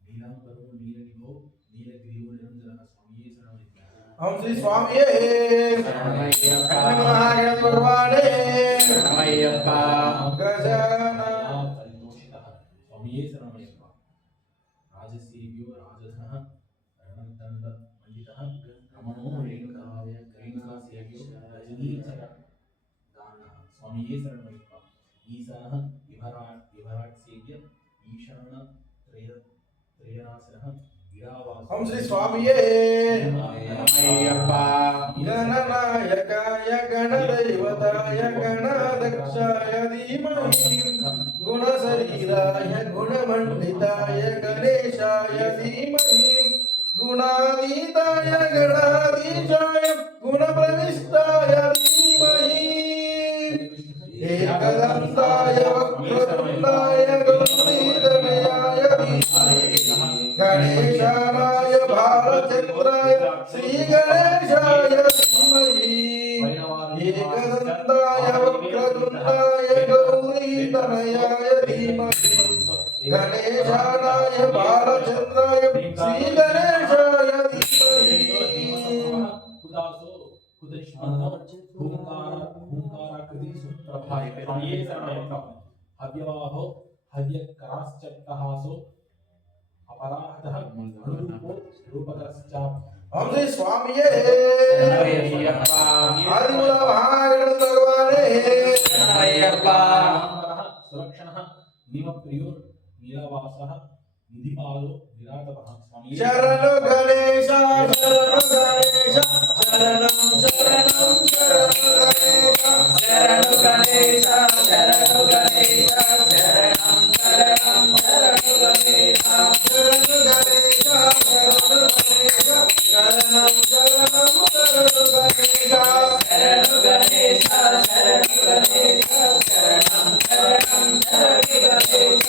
नीलांबरो नीलनिभो ఓం శ్రీ స్వామియే అగ్నిమహాగణ భగవానే శరణమయ్యప్ప గజాన స్వామియే శరణమయ్యప్ప రాజసేవ్యో రాజధన రణదండ పండితః రమణో రేణుకాసేవ్యో రజనీచర దానః స్వామియే శరణమయ్యప్ప ఈశానః విభరాట్ సేవ్య ఈశాన త్రయనాశనః గిరావాస ఓం శ్రీ స్వామియే శరణమయ్యప్ప గణనాయకాయ గణదైవతాయ గణాధ్యక్షాయ ధీమహి గుణశరీరాయ గుణమండితాయ గణేశాయ ధీమహి గుణాతీతాయ గణాధీశాయ గుణప్రవిష్టాయ ధీమహి ఏకదంతాయ వక్రతుండాయ గౌరీతనయాయ ధీమహి గణేశానాయ భాలచంద్రాయ శ్రీ గణేశాయ ధీమహి ఏకదంతాయ వక్రతుండాయ గౌరీతనయాయ ధీమహి గణేశానాయ బాలచంద్రాయ శ్రీ గణేశాయ ధీమహి హవ్యవాహో హవ్యకరాశ్చక్తహాసో అపరాహతః అనురూపో రూపకశ్చ ఓం శ్రీ స్వామియే శరణమయ్యప్ప ఆదిమూల మహాగణ భగవానే శరణమయ్యప్ప సులక్షణః నిమప్రియో నీలవాసః నిధిపాలో విరాటవః స్వామి శరణు గణేశ శరణు గణేశ శరణం శరణం శరణు గణేశ శరణు గణేశ శరణు గణేశ శరణం శరణం శరణు గణేశ శరణు గణేశ శరణు గణేశ శరణం శరణం శరణు గణేశ శరణు గణేశ శరణు గణేశ శరణం శరణం శరణు గణేశ శరణు గణేశ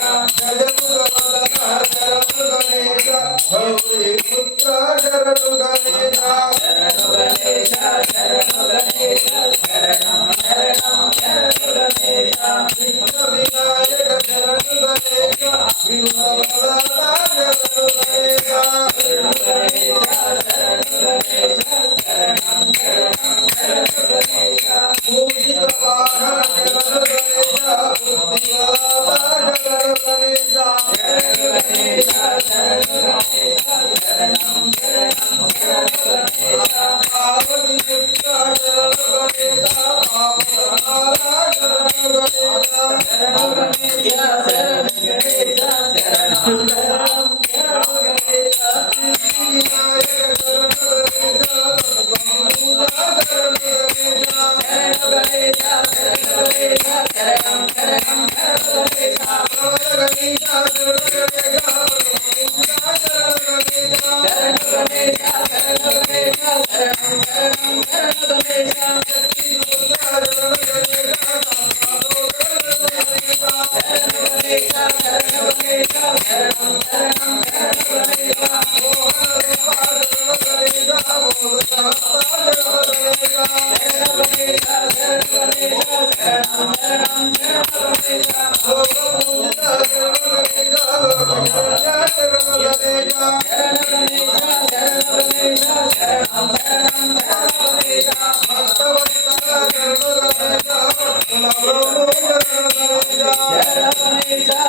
శరణు గణేశ గౌరీ పుత్ర శరణు గణేశ శరణు గణేశ శరణు గణేశ శరణం శరణం శరణు గణేశ వినాయక శరణు గణేశ వినుతవరద శరణు గణేశ శరణు గణేశ శరణు గణేశ శరణం శరణం శరణు గణేశ పూజిత వాహన శరణు గణేశ బుద్ధివరద శరణు గణేశ శరణు గణేశ శరణు గణేశ శరణం శరణం శరణు గణేశ పార్వతి పుత్ర శరణు గణేశ పాపహార శరణు గణేశ శరణు గణేశ శరణు గణేశ శరణం శరణం శరణు గణేశ వినాయక శరణు గణేశ పూజా శరణు గణేశ శరణు గణేశ శరణు గణేశ శరణం శరణం శరణు గణేశ గణేశ శరణు గణేశ పూజా శరణు గణేశ శరణు గణేశ శరణు గణేశ శరణం శరణం శరణు గణేశ శరణు గణేశ శరణు గణేశ శరణు గణేశ శరణం శరణం శరణు గణేశ శరణు గణేశ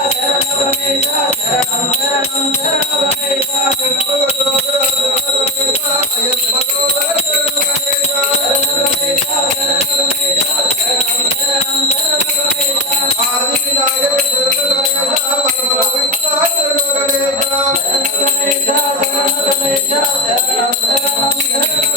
శరణు గణేశ శరణం శరణం శరణు గణేశ శరణు గణేశ శరణు గణేశ శరణం శరణం శరణు గణేశ శరణు గణేశ శరణు గణేశ శరణం శరణం శరణు గణేశ శరణు గణేశ శరణు గణేశ శరణం శరణం శరణు గణేశ శరణు గణేశ శరణు గణేశ శరణం శరణం శరణు గణేశ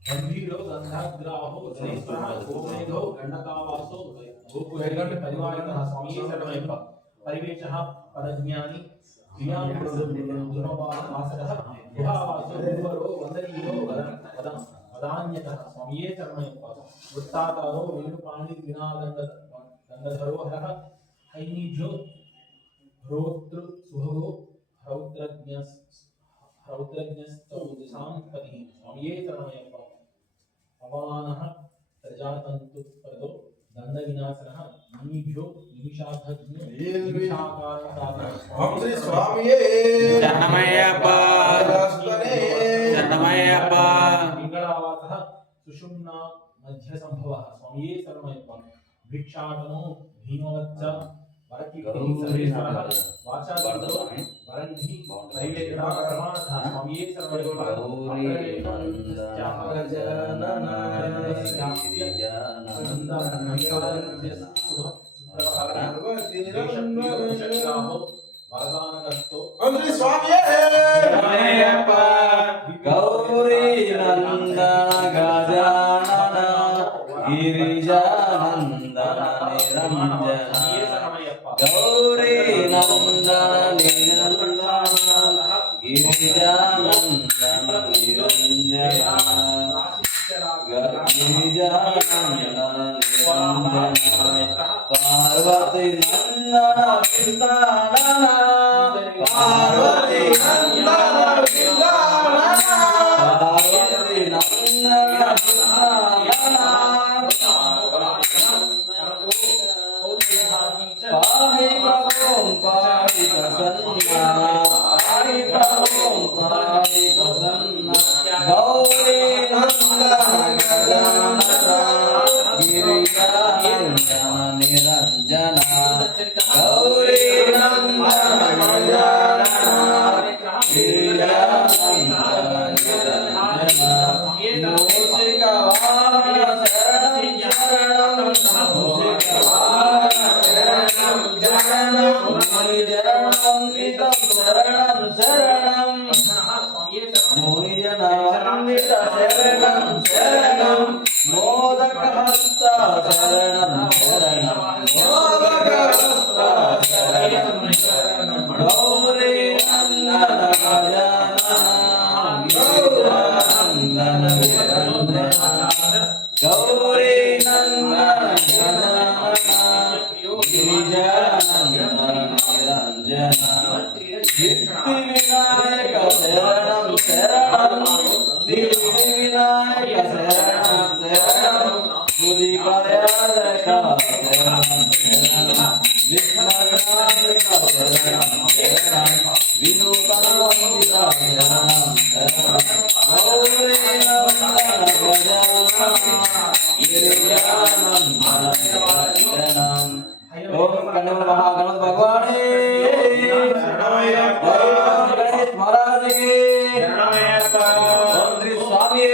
గంభీరో గంధాగ్రాహో జనేశ్వరః గోమేఘో గండకావాసో గోకులైకంఠ పరివారిణః స్వామియే శరణమయ్యప్ప పరివేషః పరజ్ఞాని స్వామియే శరణమయ్యప్ప. వృత్తాకారో వేణుపాణి దండధరో హర హైనిజో హృతృ సుభగో హౌత్రజ్ఞస్తౌదిశాంపతి. స్వామియే శరణమయ్యప్ప. అవానః ప్రజాతంతు పరదో దండ వినాశనః నిమిషో నిమిషార్థజ్ఞో ఓం శ్రీ స్వామియే శరణమయ్యప్ప. శరణమయ్యప్ప. పింగళావాసః సుషుమ్నా మధ్య సంభవః. స్వామియే శరణమయ్యప్ప. భిక్షాటనో భీమవచ్చ వరకీర్తి సర్వేశ్వరః వాచాలితో వరణిః నైవేద్యా ప్రమాణః. స్వామియే శరణమయ్యప్ప. ఓం శ్రీ స్వామియే శరణమయ్యప్ప. గౌరీ నందన గజానన గిరిజానందన నిరంజన. గౌరీ నందన నిరంజన గిరిజానందన నిరంజన. గిరిజానందన నిరంజన. పార్వతి నందన విష్ణానన. పార్వతి నందన విలాసన. పార్వతి నందన విష్ణానన. పాహి ప్రభుం పాహి ప్రసన్నా. పాహి ప్రభుం పాహి ప్రసన్నా. గౌరీ నందన గజానన గిరిజానందన నిరంజన. గౌరీ నందన గజానన గిరిజానందన నిరంజన. మూషిక వాహన శరణం శరణం. మూషిక వాహన శరణం శరణం. మునిజనాన్వితం శరణం శరణం. మునిజనాన్విత శరణం శరణం. మోదకహస్త శరణం శరణం. మోదకహస్త శరణం శరణం. గౌరీ నందన గజానన గిరిజానందన నిరంజన. గౌరీ నందన గజానన గిరిజానందన నిరంజన. సిద్ధి వినాయక శరణం శరణం. సిద్ధి వినాయక శరణం శరణం. బుద్ధి ప్రయాదక శరణం శరణం. విఘ్న వినాయక శరణం శరణం. వినూతన వందిత శరణం శరణం. గౌరీ నందన గజానన గిరిజానందన నిరంజనం. ఓం గణపతి మహాగణపతి భగవానే గణేష్ మహారాజ్ కి. ఓం శ్రీ స్వామియే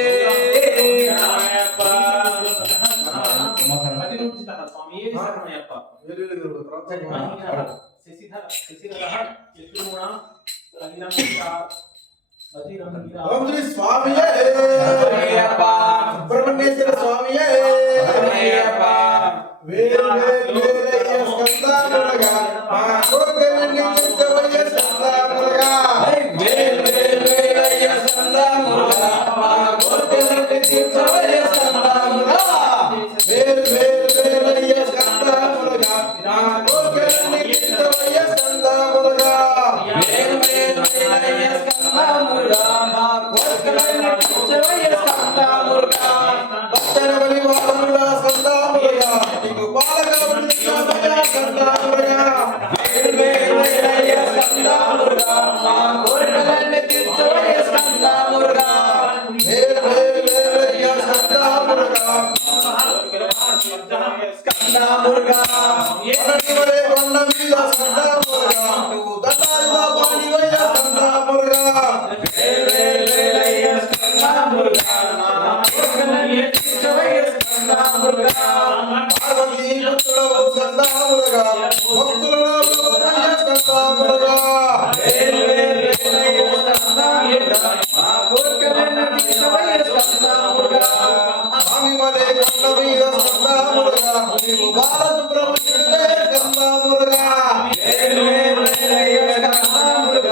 స్వామియే శరణమయ్యప్ప. ఓం శ్రీ స్వామియే సుబ్రహ్మణ్యేశ్వర స్వామియే. వేలు వేలు వేలయ్య స్కందాములుగా మా కోరికలన్నీ తీర్చవయ్య స్కందాములుగా. వేలు వేలు వేలయ్య స్కందాములుగా మా కోరికలన్నీ తీర్చవయ్య స్కందాములుగా. వేలు వేలు వేలయ్య స్కందాములుగా మా కోరికలన్నీ తీర్చవయ్య స్కందాములుగా. వేలు వేలు వేలయ్య స్కందాములుగా మా కోరికలన్నీ తీర్చవయ్య స్కందాములుగా. భక్తన బలి వాహనుల స్కందాములుగా నీకు పాలక వృత్తిమయ స్కందాములుగా. వేలు వేలు వేలయ్య స్కందాములుగా మా కోరికలన్నీ తీర్చవయ్య స్కందాములుగా. వేలు వేలు వేలయ్య స్కందాములుగా స్కందాములుగా. వరనివలే కొండ మీద స్కందాములుగా నువ్వు దండాలుగా పాడివయ్య స్కందాములుగా. వేలు వేలు వేలయ్య స్కందాములుగా మా కోరికలన్నీ తీర్చవయ్య స్కందాములుగా. పార్వతీ పుత్రుడవు స్కందాములుగా భక్తులను బ్రహ్మయ్య స్కందాములుగా. వేలు వేలు వేలయ్య స్కందాములుగా మా కోరికలన్నీ తీర్చవయ్య స్కందాములుగా. స్వామి వలే కొండ మీద స్కందాములుగా నీవు బాలసుబ్రహ్మణ్యుడివే స్కందాములుగా. వేలు వేలు వేలయ్య స్కందాములుగా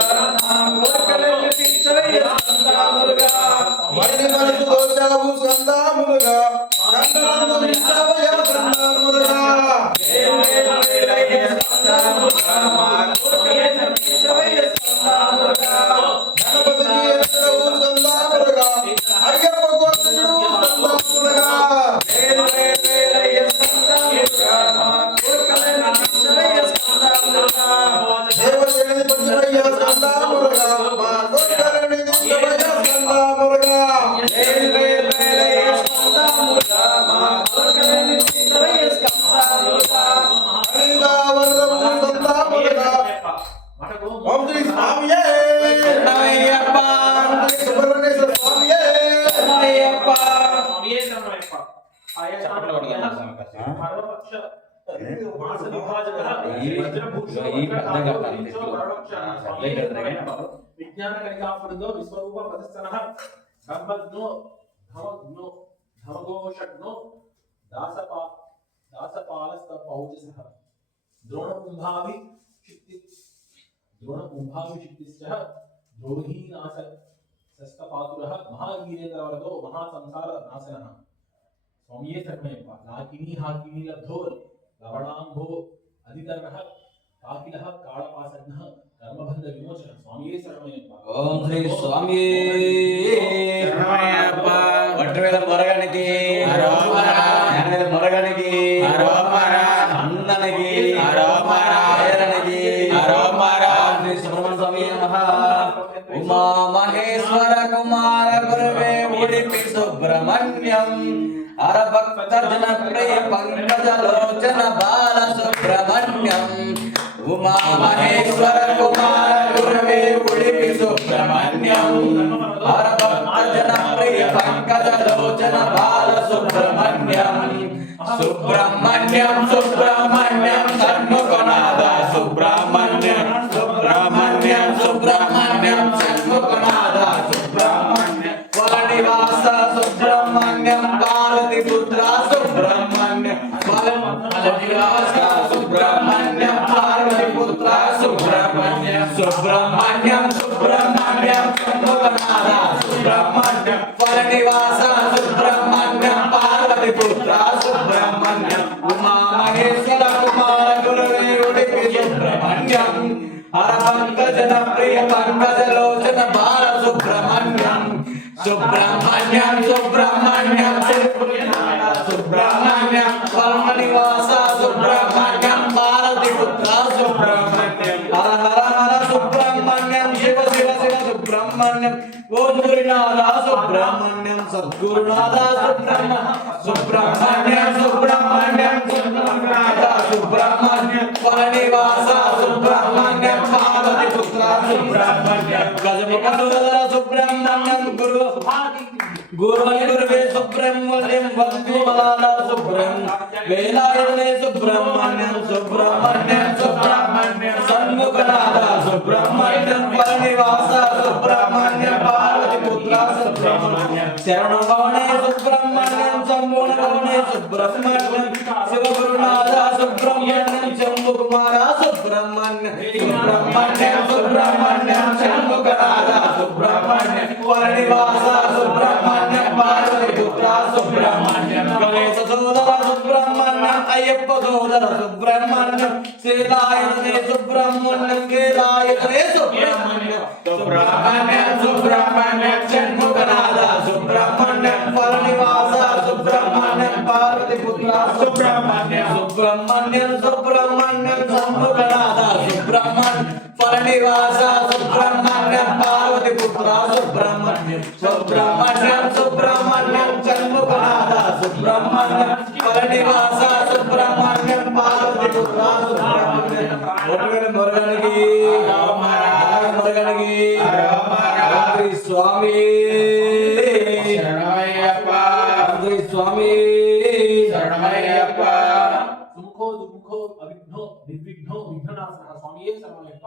విజ్ఞాన కలికాపురంలో విశ్వరూప ప్రదర్శన బ్రహ్మజ్ఞో ధమజ్ఞో ధమఘోషజ్ఞో దాసపాలస్త పౌజసః ద్రోణకుంభావి శక్తిశ్చ ద్రోహీనాశ శస్తపాతురః మహావీరేంద్రవర్గో మహాసంసార నాశనః. స్వామియే శరణమయ్యప్ప. నాకిని హాకిని లబ్ధో లవణాంభో అధికరణః కాకిలః కాళపాసజ్ఞః కర్మబంధ విమోచన. స్వామియే శరణమయ్యప్ప. ఓం శ్రీ స్వామి శరణమయ్యప్ప. వట్టివేల మొరగనికి జ్ఞానవేల మొరగనికి అందనికి ఏరనికి శ్రీ సుబ్రహ్మణ్య స్వామి నమః. ఉమా మహేశ్వర కుమార గురువే ఉడిపి సుబ్రహ్మణ్యం అరభక్త జన ప్రియ పంకజలోచన బాల సుబ్రహ్మణ్యం. ఉమా మహేశ్వర కుమార గురువే ఉడిపి సుబ్రహ్మణ్యం అరభక్త జన ప్రియ పంకజలోచన బాల సుబ్రహ్మణ్యం. సుబ్రహ్మణ్యం సుబ్రహ్మణ్యం షణ్ముఖనాథ సుబ్రహ్మణ్యం సుబ్రహ్మణ్యం సుబ్రహ్మణ్యం షణ్ముఖనాథ సుబ్రహ్మణ్యం వరనివాస సుబ్రహ్మణ్యం పార్వతి పుత్ర సుబ్రహ్మణ్యం వరనివాస సుబ్రహ్మణ్యం పార్వతి పుత్ర సుబ్రహ్మణ్యం సుబ్రహ్మణ్యం సుబ్రహ్మణ్యం షణ్ముఖనాథ సుబ్రహ్మణ్యం వరనివాస సుబ్రహ్మణ్యం పార్వతి పుత్ర సుబ్రహ్మణ్యం. ఉమా మహేశ్వర కుమార గురువే ఉడిపి సుబ్రహ్మణ్యం హరపంకజన ప్రియ పంకజలోచన బాల సుబ్రహ్మణ్యం. సుబ్రహ్మణ్యం సుబ్రహ్మణ్యం సుబ్రహ్మణ్యం వరనివాస సుబ్రహ్మణ్యం పార్వతి పుత్ర సుబ్రహ్మణ్యం. హర హర హర సుబ్రహ్మణ్యం శివ శివ శివ సుబ్రహ్మణ్యం ఓం గురునాథ సుబ్రహ్మణ్యం సద్గురునాథ సుబ్రహ్మణ్యం సుబ్రహ్మణ్యం సుబ్రహ్మణ్యం సుబ్రహ్మణ్యం వరనివాస సుబ్రహ్మణ్యం పార్వతి పుత్ర సుబ్రహ్మణ్యం. గజముఖ సురధర సుబ్రహ్మణ్యం గురువే సుబ్రహ్మణ్యం వంశుమలాల సుబ్రహ్మణ్యం వేలాయుధనే సుబ్రహ్మణ్యం సుబ్రహ్మణ్యం సుబ్రహ్మణ్యం సన్ముఖనాథ సుబ్రహ్మణ్యం వరనివాస సుబ్రహ్మణ్యం పార్వతి పుత్ర సుబ్రహ్మణ్యం. శరణభవనే సుబ్రహ్మణ్యం శంభునభవనే సుబ్రహ్మణ్యం శివగురునాథ సుబ్రహ్మణ్యం శంభుకుమార సుబ్రహ్మణ్యం సుబ్రహ్మణ్యం సుబ్రహ్మణ్యం శంభుకనాథ సుబ్రహ్మణ్యం వరనివాస సుబ్రహ్మణ్యం పార్వతి పుత్ర సుబ్రహ్మణ్యం. గణేశ సోదర సుబ్రహ్మణ్యం అయ్యప్ప సోదర సుబ్రహ్మణ్యం శ్రీలాయుధనే సుబ్రహ్మణ్యం కేలాయుధనే సుబ్రహ్మణ్యం సుబ్రహ్మణ్యం సుబ్రహ్మణ్యం షణ్ముఖనాథ సుబ్రహ్మణ్యం వరనివాస సుబ్రహ్మణ్యం పార్వతి పుత్ర సుబ్రహ్మణ్యం సుబ్రహ్మణ్యం సుబ్రహ్మణ్యం షణ్ముఖనాథ సుబ్రహ్మణ్యం వరనివాస సుబ్రహ్మణ్యం పార్వతి పుత్ర సుబ్రహ్మణ్యం సుబ్రహ్మణ్యం సుబ్రహ్మణ్యం షణ్ముఖనాథ సుబ్రహ్మణ్యం వరనివాస సుబ్రహ్మణ్యం పార్వతి పుత్ర సుబ్రహ్మణ్యం. మురగనికి మురగనికి శ్రీ స్వామి శరణమయ్యప్ప శ్రీ స్వామి శరణమయ్యప్ప. సుముఖో దుర్ముఖో అవిఘ్నో నిర్విఘ్నో విఘ్ననాశనః. స్వామియే శరణమయ్యప్ప.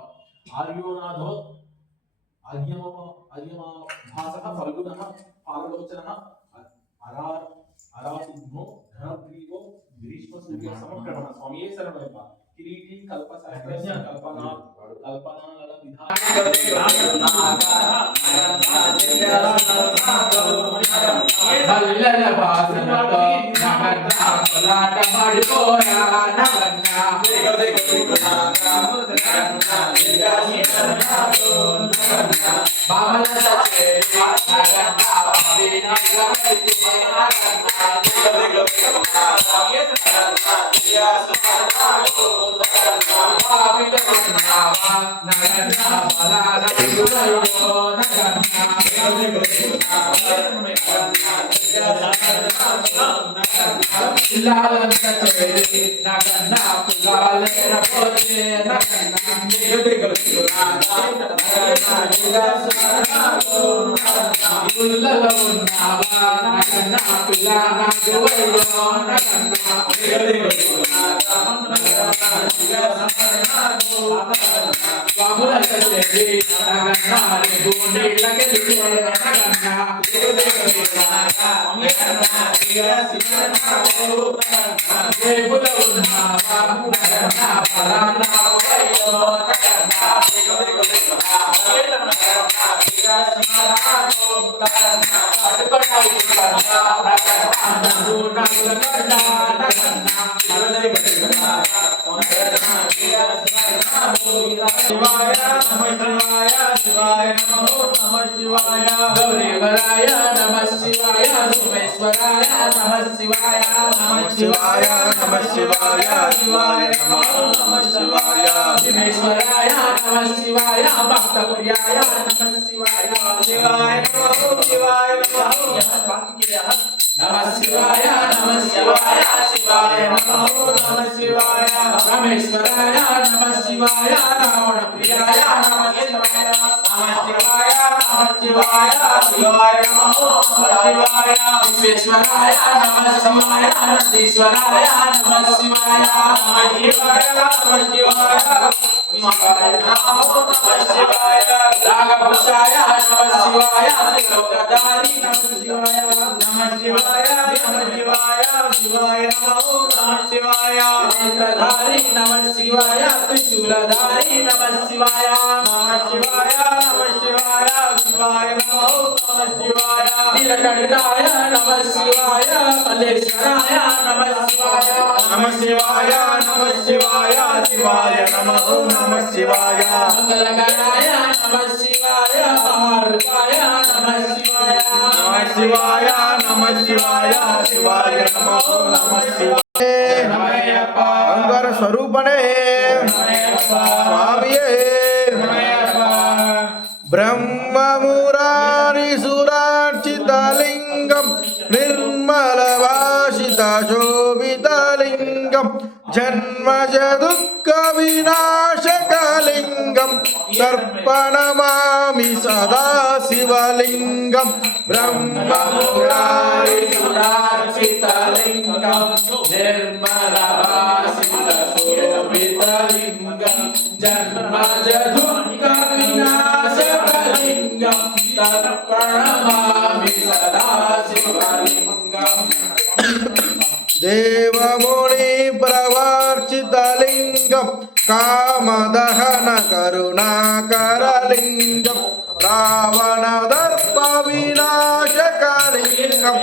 ఆర్యోనాథో ఆర్యమాభాసః ఫల్గుణః పారలోచనః అరాసిగ్నో ధనగ్రీవో గ్రీష్మ సూర్య సమక్రమణ. స్వామియే శరణమయ్యప్ప. కిరీటి కల్పసహస్రస్య కల్పనాల విధాన మల్లెల వాసనతో నగన్నా పొలాట పడిపోయా నగన్నా బామల సచేరి నగన్నా పంపిన నగన్నా బలాల పిల్లాలంత చేరి నగన్నా పుల్లాలేర పోతే నగన్నా పుల్లలో ఉన్నావా నగన్నా గౌరీవరాయ నమః శివాయ సోమేశ్వరాయ నమః శివాయ నమః శివాయ నమః శివాయ శివాయ నమః శివాయ శివేశ్వరాయ నమః శివాయ భక్తప్రియాయ నమః శివాయ శివాయ నమః శివాయ నమః శివాయ నమః శివాయ శివాయ నమః శివాయ రామేశ్వరాయ నమః శివాయ రావణ ప్రియాయ నమః శివాయ నమః శివాయ నమః శివాయ శివాయ నమః శివాయ విశ్వేశ్వరాయ నమః శివాయ నందీశ్వరాయ నమః శివాయ నమః శివాయ నమః శివాయ రాఘవశాయ నమః శివాయ త్రిలోకధారి నమః శివాయ నమః శివాయ నమః శివాయ శివాయ నమః శివాయ నేత్రధారి నమః శివాయ త్రిశూలధారి నమః శివాయ నమః శివాయ నమః శివాయ శివాయ నమః శివాయ నీలకంఠాయ నమః శివాయ మల్లేశ్వరాయ నమః శివాయ నమః శివాయ నమః శివాయ శివాయ నమః శివాయ మంగళగణాయ నమః శివాయ మహారూపాయ నమః శివాయ నమః శివాయ నమః శివాయ శివాయ నమః శివాయ నమయ్యప్ప అంగర స్వరూపణే స్వామియే బ్రహ్మమురారి సురార్చితలింగం నిర్మలవాసిత శోభితలింగం జన్మజ దుఃఖ వినాశకలింగం తర్పణమామి సదా శివలింగం బ్రహ్మమురారి సురార్చితలింగం నిర్మలవాసిత శోభితలింగం జన్మజ దుఃఖ వినాశకలింగం తర్పణమామి సదా శివలింగం దేవముని ప్రవర్చితలింగం కామదహన కరుణాకరలింగం రావణ దర్ప వినాశకలింగం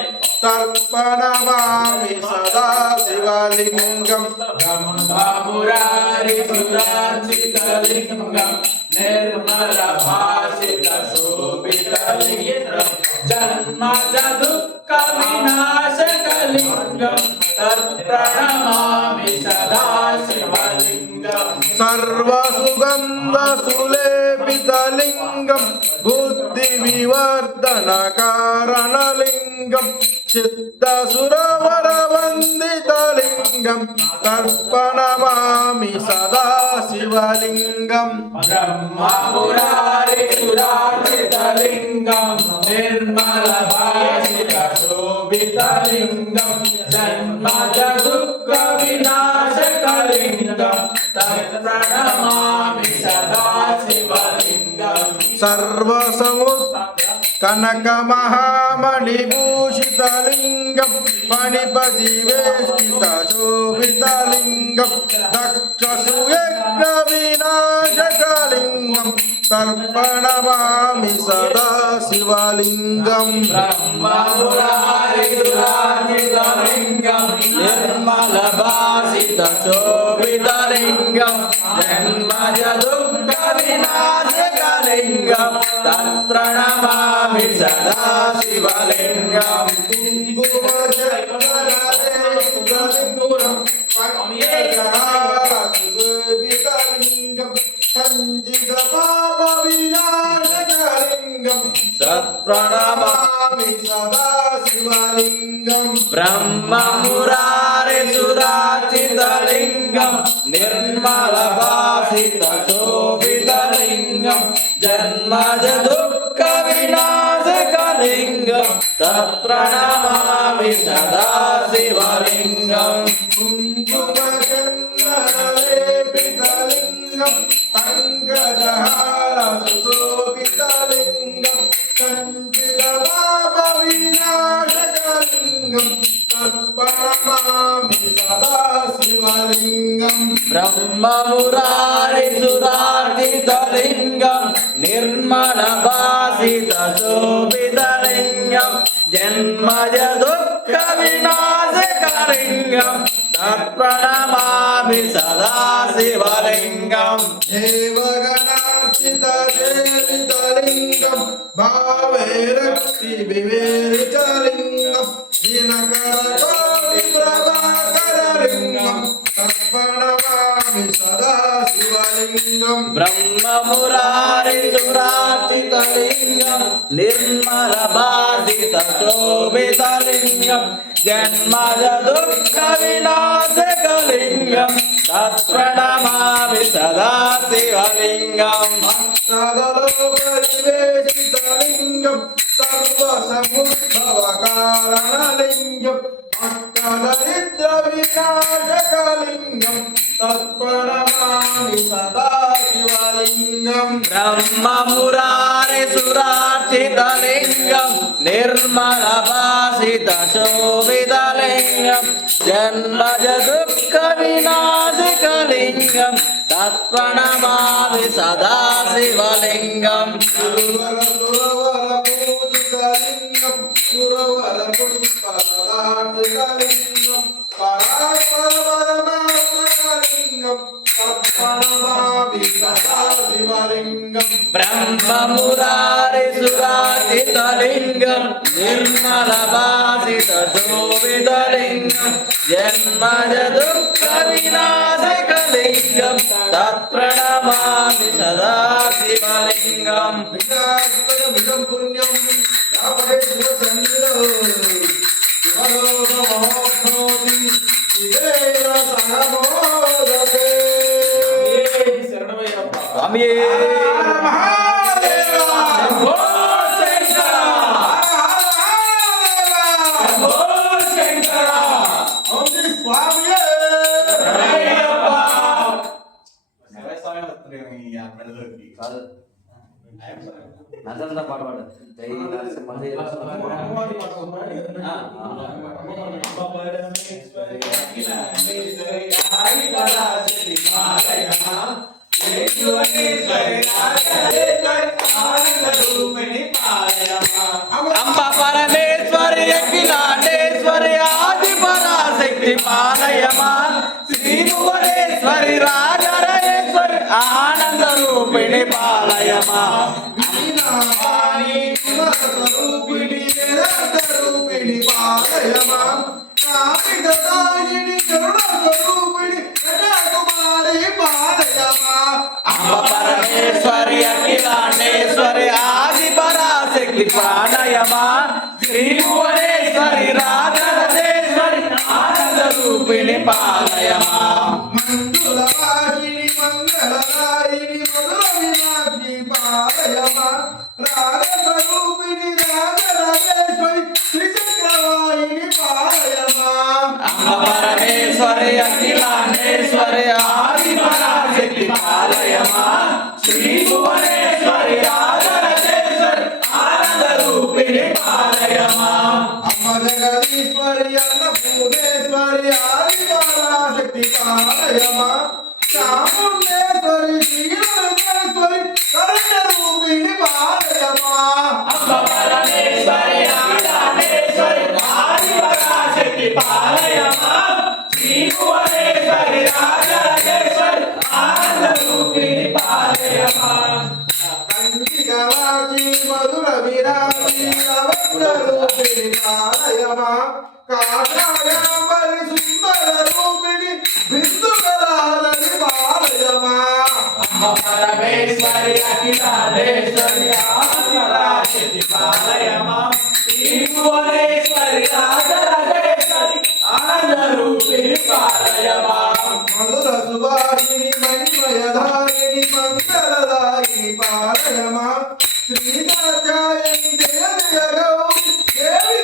తర్పణమామి సదా శివలింగం బ్రహ్మమురారి సురార్చితలింగం నిర్మల భాసిత శోభితలింగం జన్మజ దుఃఖ వినాశకలింగం తర్పణమామి సదా శివలింగం సర్వసుగంధ సులేపితలింగం బుద్ధి వివర్ధన కారణలింగం చిత్తసురవర వందితలింగం తర్పణమామి సదా శివలింగం బ్రహ్మమురారి సురార్చితలింగం నిర్మల భాసిత శోభితలింగం జన్మజ దుఃఖ వినాశకలింగం తర్పణమామి సదా శివలింగం కనక మహామణిభూషితలింగం ఫణిపతి వేష్టిత శోభితలింగం దక్షసుయజ్ఞ వినాశకలింగం తర్పణమామి సదా శివలింగం బ్రహ్మమురారిసురార్చితలింగం నిర్మల భాసిత శోభితలింగం జన్మజ దుఃఖ వినాశకలింగం తత్ప్రణమామి సదా శివలింగం సత్ప్రణమామి సదా శివలింగం బ్రహ్మమురారి సురార్చితలింగం నిర్మల భాసిత శోభితలింగం జన్మజ దుఃఖ వినాశకలింగం तत्प्रणमामि सदा शिवलिङ्गम् कुङ्कुमचन्दनलेपितलिङ्गम् पङ्कजहारसुशोभितलिङ्गम् कञ्चिदपापविनाशकलिङ्गम् तत्प्रणमामि सदा शिवलिङ्गम् ब्रह्ममुरारिसुरार्चितलिङ्गम् निर्मलभासितशोभितलिङ्गम् जन्मज दुःखविनाशकलिङ्गम् तत्प्रणमामि सदा शिवलिङ्गम् देवगणार्चितदेवितलिङ्गम् भावैरक्तिविवेरितलिङ्गम् दिनकरकोटिप्रभाकरलिङ्गम् तत्प्रणमामि सदा शिवलिङ्गम् ब्रह्ममुरारिसुरार्चितलिङ्गम् निर्मलभासितशोभितलिङ्गम् जन्मज दुःखविनाशकलिङ्गम् तत्प्रणमामि सदा शिवलिङ्गम् भक्तदलोकनिवेशितलिङ्गम् सर्वसमुद्भवकारणलिङ्गम् भक्तदरिद्रविनाशकलिङ्गम् तत्प्रणमामि सदा शिवलिङ्गम् ब्रह्ममुरारिसुरार्चितलिङ्गम् निर्मलभासितशोभितलिङ्गम् जन्मज दुःखविनाशकलिङ्गम् तत्प्रणमामि सदा शिवलिङ्गम् सुरवरपूजितलिङ्गम् सुरवरपुष्पददार्चितलिङ्गम् परात्परपरमात्मकलिङ्गम् तत्प्रणमामि सदा शिवलिङ्गम् ब्रह्ममुरारिसुरार्चितलिङ्गम् निर्मलभासितशोभितलिङ्गम् जन्मज दुःखविनाशकलिङ्गम् तत्प्रणमामि सदा शिवलिङ्गम् विनाशकमिदं पुण्यं रामहेश्वरचन्द्रो शिवलोकमहोत्सवति शिवेन सहमोदते శరణమయ్యప్ప స్వామి నజంతా పాట పాడు జై నరసింహ జై అంబ పరమేశ్వరి అఖిలాండేశ్వరి ఆది పరాశక్తి పాలయమా శ్రీ భువనేశ్వరి రాజరాజేశ్వరి ఆనంద రూపిణి పాలయమా वीणापाणि गुणस्वरूपिणि वेदान्तरूपिणि पालयमा कामितदायिनि करुणस्वरूपिणि कन्याकुमारी पालयमा అంబ పరమేశ్వరి అఖిలాండేశ్వరి ఆది పరాశక్తి ప్రాణయమా శ్రీ భువనేశ్వరి రాజరాజేశ్వరి ఆనంద రూపిణి పాలయమా మంజులవాహిని మంగళదాయిని మధురవిలాసి పాలయమా రాగస్వరూపిణి రాజరాజేశ్వరి శ్రీచక్రవాహిని పాలయమా అంబ పరమేశ్వరి అఖిలాండేశ్వరి ఆది పరాశక్తి పాలయమా శ్రీ భువనేశ్వరి రాజరాజేశ్వరి ఆనంద రూపిణి పాలయమా అమ్మ జగదీశ్వరి అన్నపూర్ణేశ్వరి ఆది పరాశక్తి పాలయమా చాముండేశ్వరి శ్రీరంగేశ్వరి కరుణ రూపిణి పాలయమా అంబ పరమేశ్వరి అఖిలాండేశ్వరి ఆది పరాశక్తి పాలయమా శ్రీ భువనేశ్వరి రాజరాజేశ్వరి ఆనంద రూపిణి పాలయమా కంచికవాచి మధుర విరాజి అవగ్ర రూపిణి పాలయమా కాషాయాంబరి సుందర రూపిణి బిందుకరాలని పాలయమా అంబ పరమేశ్వరి అఖిలాండేశ్వరి ఆది పరాశక్తి పాలయమా శ్రీ భువనేశ్వరి రాజరాజేశ్వరి ఆనంద రూపిణి పాలయమా మధుర సుభాషిణి మణిమయధారిణి మంగళదాయిని పాలయమా శ్రీకాచాయని జయ జయ గౌరి దేవి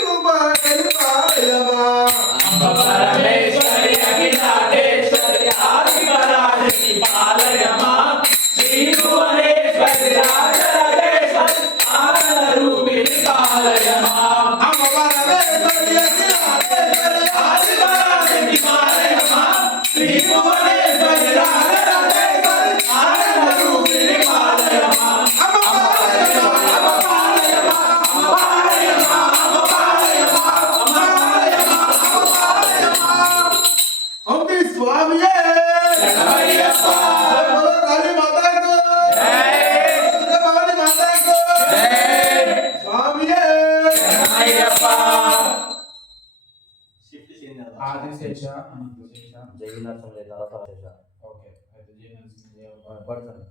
ఆదిశేష అనంతశేష జై నరసింహ నరసింహ ఓకే అయితే జై నరసింహ పడతాను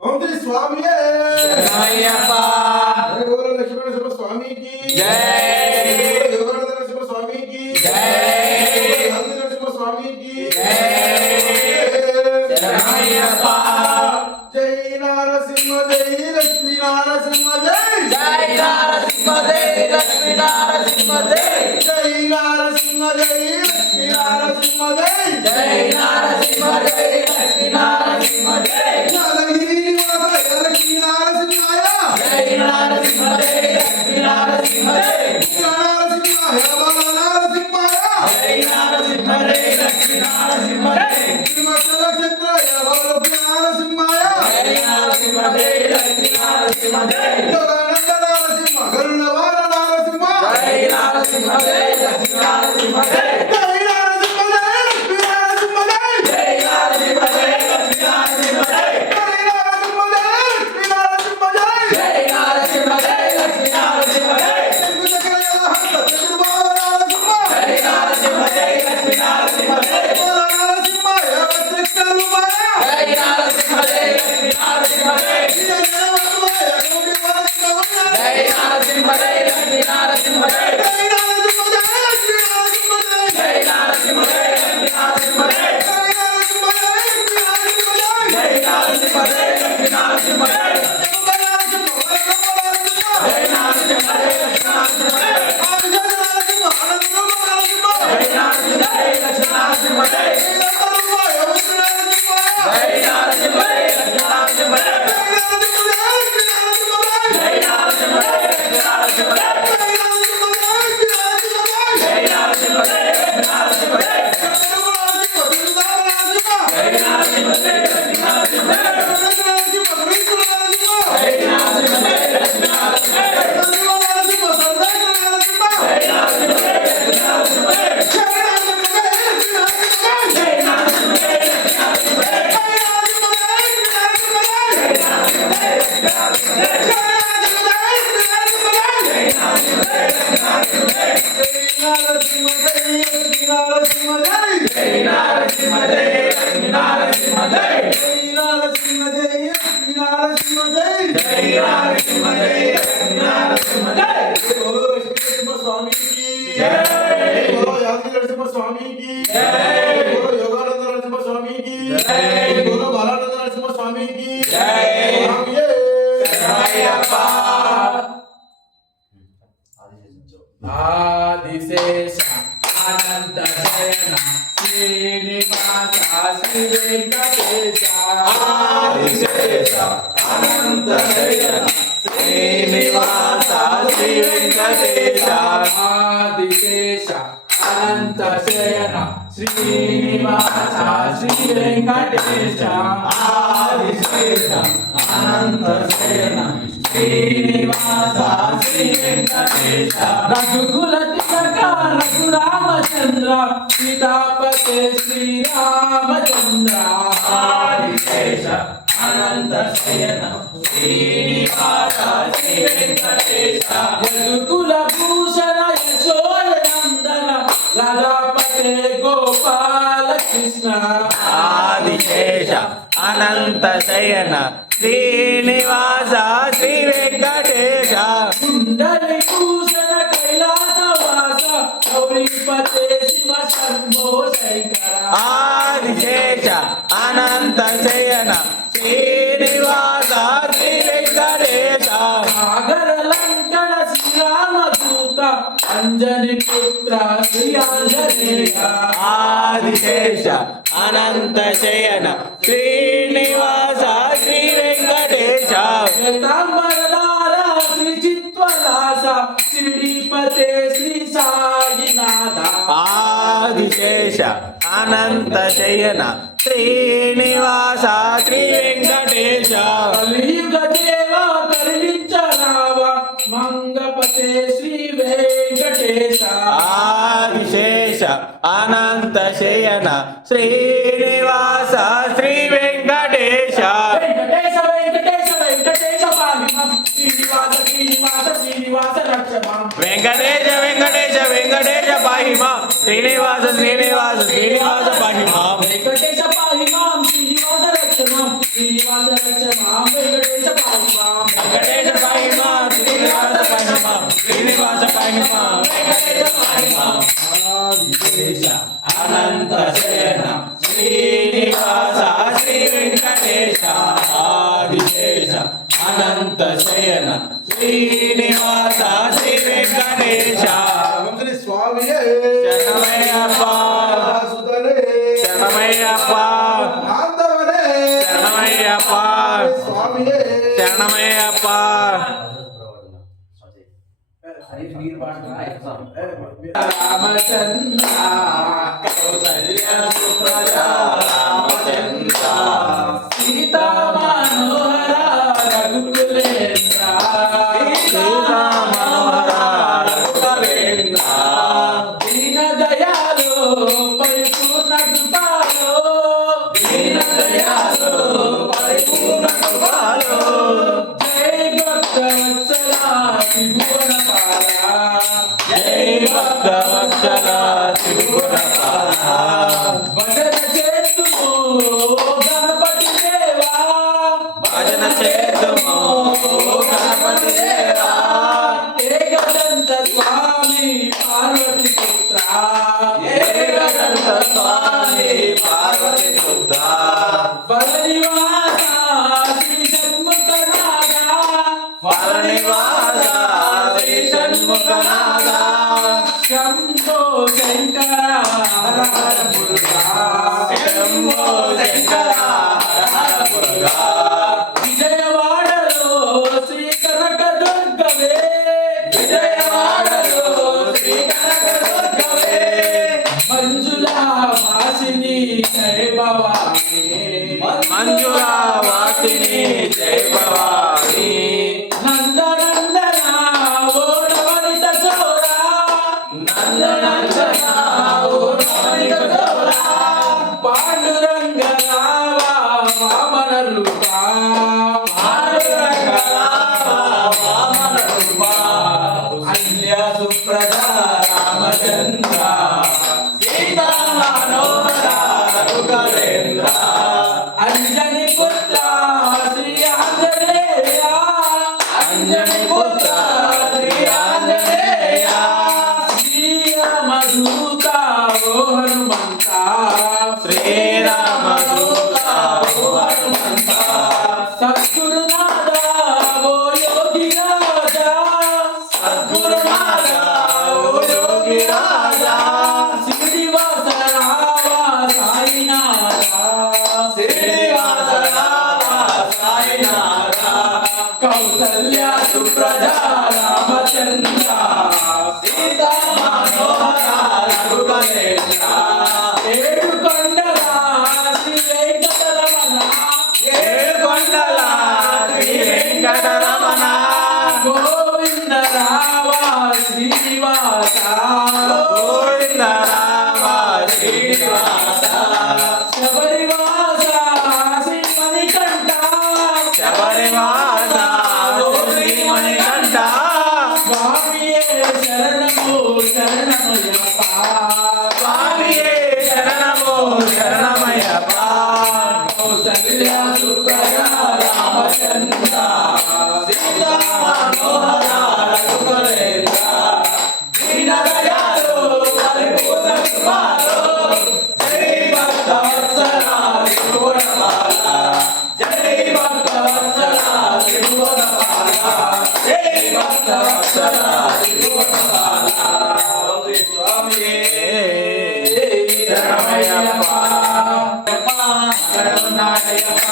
ఓం శ్రీ స్వామి అయ్యప్ప జయ లక్ష్మణ నరసింహ స్వామికి జై యోగానంద నరసింహ స్వామికి జై గాంధీ నరసింహ స్వామికి అయ్యప్ప జై నారసింహ జై లక్ష్మీ నారసింహ జై జై నరసింహ జై లక్ష్మీ నరసింహ జై జై నారసింహ జై లక్ష్మీ నారసింహ జై జై నరసింహ జై లక్ష్మీ నరసింహ జై యాదగిరి నివాస లక్ష్మీ నారసింహాయ జై నరసింహ జై లక్ష్మీ నరసింహ జై నారసింహాయ బాల నారసింహాయ జై నరసింహ జై లక్ష్మీ నరసింహ జై శ్రీమచ్చల క్షేత్రాయ బాల నారసింహాయ జై నరసింహ జై లక్ష్మీ నరసింహ జై యోగానంద నారసింహ గరుడవార నారసింహ జై నరసింహ జై లక్ష్మీ నరసింహ జై జై నారసింహ జై లక్ష్మీ నారసింహ జై జై నరసింహ జై లక్ష్మీ నరసింహ జై జై నారసింహ జై లక్ష్మీ నారసింహ జై జై నరసింహ జై లక్ష్మీ నరసింహ జై చక్రయ హస్త చతుర్బాహు నారసింహ జై నరసింహ జై లక్ష్మీ నరసింహ జై బాల నారసింహాయ వజ్రకల్పాయ జై నరసింహ జై లక్ష్మీ నరసింహ జై జయదేవత్వాయ గౌరీ వరస్కవయ జై నరసింహ జై లక్ష్మీ నరసింహ జై జై నారసింహ జై లక్ష్మీ నారసింహ జై జై నరసింహ జై లక్ష్మీ నరసింహ జై జై నారసింహ జై లక్ష్మీ నారసింహ జై జై నరసింహ జై లక్ష్మీ నరసింహ జై జై నరసింహ జై లక్ష్మీ నరసింహ జై జై నరసింహ జై లక్ష్మీ నరసింహ జై జై నరసింహ జై లక్ష్మీ నరసింహ జై జై నరసింహ జై లక్ష్మీ నరసింహ జై జై నరసింహ జై లక్ష్మీ నరసింహ జై జై నరసింహ జై లక్ష్మీ నరసింహ జై జై నరసింహ జై లక్ష్మీ నరసింహ జై జై నరసింహ జై లక్ష్మీ నరసింహ జై జై నరసింహ జై లక్ష్మీ నరసింహ జై జై నరసింహ జై లక్ష్మీ నరసింహ జై జై నరసింహ జై లక్ష్మీ నరసింహ జై జై నరసింహ జై లక్ష్మీ నరసింహ జై స్వామికి జై యాదగిరి నరసింహ స్వామికి జై యోగానంద నరసింహ స్వామికి జై బాలానంద నరసింహ స్వామికి జై స్వామియే అయ్యప్ప ఆదిశేష అనంత శయన శ్రీనివాస శ్రీ వెంకటేశ ఆదిశేష అనంత శయన శ్రీనివాస శ్రీ వెంకటేశ ఆదిశేష అనంత శయన శ్రీనివాస శ్రీ వెంకటేశ ఆదిశేష అనంత శయన శ్రీనివాస శ్రీ వెంకటేశ రఘుకుల తిలక రఘురామచంద్ర సీతాపతే శ్రీరామచంద్ర ఆదిశేష అనంత శయన శ్రీనివాస శ్రీ వెంకటేశ యదుకుల భూషణ యశోనందన రాధాపతే గోపాల కృష్ణ ఆదిశేష అనంత శయన శ్రీనివాస శ్రీ వెంకటేశ కుండలి భూషణ కైలాసవాస గౌరీపతే శివ శంభో శంకర ఆదిశేష అనంత శయన శ్రీనివాస శ్రీ వెంకటేశ సాగర లంకణ శ్రీరామదూత అంజని పుత్ర శ్రీ ఆంజనేయ ఆదిశేష అనంత శయన శ్రీనివాస శ్రీ వెంకటేశ శ్వేతాంబరదార శ్రీ చిత్వలాస శ్రీపతే శ్రీ సాయినాథ ఆదిశేష అనంత శయన శ్రీనివాస శ్రీ వెంకటేశ కలియుగ దేవ కరుణించరావ మంగపతే శ్రీ వెంకటేశ ఆదిశేష అనంత శయన శ్రీనివాస శ్రీ వెంకటేశ వెంకటేశ వెంకటేశ వెంకటేశ పాహి మాం శ్రీనివాస శ్రీనివాస శ్రీనివాస పాహి మాం వెంకటేశ పాహి మాం శ్రీనివాస రక్షమాం శ్రీనివాస రక్షమాం వెంకటేశ పాహి మాం వెంకటేశ పాహి మాం శ్రీనివాస పాహి మాం శ్రీనివాస పాహి మాం వెంకటేశ పాహి మాం ఆదిశేష అనంత శయన శ్రీనివాస శ్రీ వెంకటేశ ఆదిశేష అనంత శయన శ్రీనివాస శ్రీ వెంకటేశ మంత్రి స్వామియే శరణమయ్యప్ప సుధరే శరణమయ్యప్ప బాంధవనే శరణమయ్యప్ప స్వామియే శరణమయ్యప్ప రామచంద్ర కౌసల్య సుప్రజ రామచంద్ర సీతా మనోహర రఘుకులేంద్ర సీతా మనోహర రఘుకులేంద్ర దీన దయాలో పరిపూర్ణ కృపాలో దీన దయాలో పరిపూర్ణ కృపాలో జై భక్తవత్సల త్రిభువన పాల జై భక్తవత్సల త్రిపురపాల భజన చేతుము గణపతి దేవా భజన చేతుము గణపతి దేవా ఏకదంత స్వామి పార్వతి పుత్ర ఏకదంత స్వామి పార్వతి పుత్ర వరనివాస శ్రీ షణ్ముఖనాథ ఫలనివాస శ్రీ షణ్ముఖనాథ శంభో శంకర హర హర మురుగా శంభో శంకర హర హర మురుగా విజయవాడలో శ్రీ కనకదుర్గవే విజయవాడలో శ్రీ కనకదుర్గవే మంజులా వాసిని జయ భవాని మంజులా వాసిని జై భవాని నందనందన ఓ నవనిత చోరా నందనందన ఓ నవనిత చోరా పాండురంగ రావా వామన రూపా పాండురంగ రావా వామన రూపా అన్య సుప్రజ రామచంద్ర సీతా మనోహర రఘుకులేంద్ర అంజని పుత్ర శ్రీ ఆంజనేయ అంజని పుత్ర శ్రీ ఆంజనేయ శ్రీరామదూత ఓ హనుమంత శ్రీరామదూత ఓ హనుమంత సద్గురునాథ ఓ యోగి రాజా సద్గురునాథ ఓ యోగి రాజా శ్రీనివాస రావా సాయినాథ శ్రీనివాస రావా సాయినాథ కౌసల్య సుప్రజ రామచంద్ర సీతా మనోహర రఘుకులేంద్ర ఏడు కొండల శ్రీ వెంకటరమణ ఏడుకొండల శ్రీ వెంకటరమణ గోవింద రావా శ్రీనివాస గోవింద రామ శ్రీనివాస శబరివాస శ్రీ మణికంఠ శబరివాస శ్రీమణికంఠ స్వామియే శరణము శరణమయ్యప్ప స్వామియే శరణము శరణమయ్యప్ప కౌసల్య సుప్రజ రామచంద్ర సీతా మనోహర రఘుకులేంద్ర దీన దయాళు పరిపూర్ణ కృపాలో జై భక్తవత్సల త్రిభువనపాల జై భక్తవత్సల త్రిభువనపాల జై భక్తవత్సల త్రిభువనపాల ఓం స్వామియే శరణమయ్యప్ప కరుణాడయ్యప్ప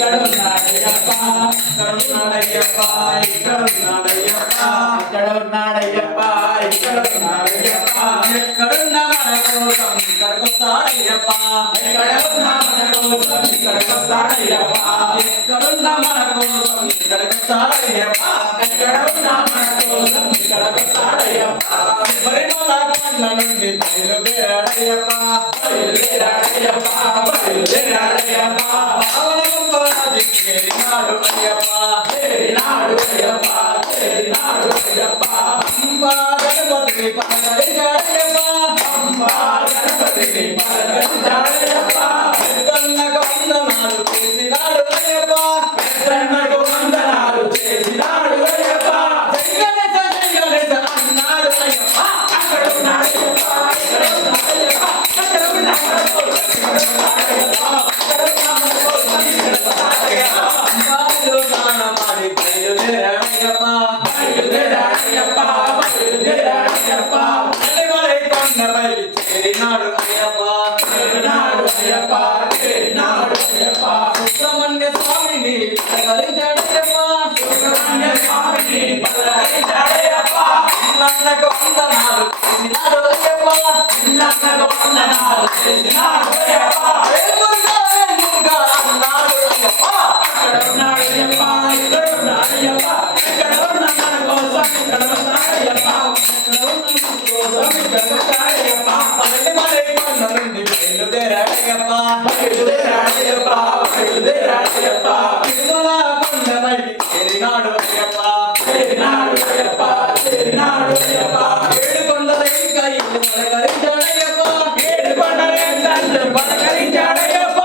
కరుణాడయ్యప్ప కరుణాడయ్యప్ప కరుణాడయ్యప్ప కరుణాడయ్యప్ప కరుణాడయ్యప్ప ఎక్కడున్న మన కోసం ఇక్కడికొస్తాడయ్యప్ప ఎక్కడున్న మన కోసం ఇక్కడికొస్తాడయ్యప్ప ఎక్కడున్న మన కోసం ఇక్కడికొస్తాడయ్యప్ప ఎక్కడున్న మన కోసం ఇక్కడికొస్తాడయ్యప్ప పరిమళ కండ్ల నుండి బయలుదేరాడయ్యప్ప బయలుదేరాడయ్యప్ప బయలుదేరాడయ్యప్ప చేరినాడు అయ్యప్ప చేరినాడు అయ్యప్ప చేరినాడు అయ్యప్ప గణపతిని పలకరించాడయ్యప్ప అంబా గణపతిని పలకరించాడయ్యప్ప పెద్దన్నకు వందనాలు చేసినాడు అయ్యప్ప పెద్దన్నకు వందనాలు చేసినాడు అయ్యప్ప జై గణేశ అన్నాడు అయ్యప్ప అక్కడ ఉన్నాడయ్యప్ప ఇక్కడ ఉన్నాడయ్యప్ప అక్కడ ఉన్నాడయ్యప్ప అంబారిలో స్నానమాడి బయలుదేరాడయ్యప్ప బయలుదేరాడయ్యప్ప బయలుదేరాడయ్యప్ప శబరిమలై కొండపై చేరినాడు అయ్యప్ప చేరినాడు అయ్యప్ప చేరినాడు అయ్యప్ప సుబ్రహ్మణ్య స్వామిని పలకరించాడయ్యప్ప సుబ్రహ్మణ్య స్వామిని పలకరించాడయ్యప్ప పిల్లన్నకు వందనాలు చేసినాడు అయ్యప్ప పిల్లన్నకు వందనాలు చేసినాడు అయ్యప్ప వేల్మురుగా అన్నాడు అయ్యప్ప అక్కడ ఉన్నాడయ్యప్ప ఇక్కడ ఉన్నాడయ్యప్ప ఇక్కడ ఉన్న మన కోసం ఇక్కడ ఉన్నాడయ్యప్ప ఇక్కడ ఉన్న మన కోసం ఇక్కడ ఉన్నాడయ్యప్ప శబరిమలై కొండ నుండి బయలుదేరాడయ్యప్ప బయలుదేరాడయ్యప్ప బయలుదేరాడయ్యప్ప తిరుమల కొండపైకి చేరినాడు అయ్యప్ప చేరినాడు అయ్యప్ప చేరినాడు అయ్యప్ప ఏడుకొండల ఇంకా ఇల్లు పలకరించాడయ్యప్ప ఏడుకొండలే తండ్రి పలకరించాడయ్యప్ప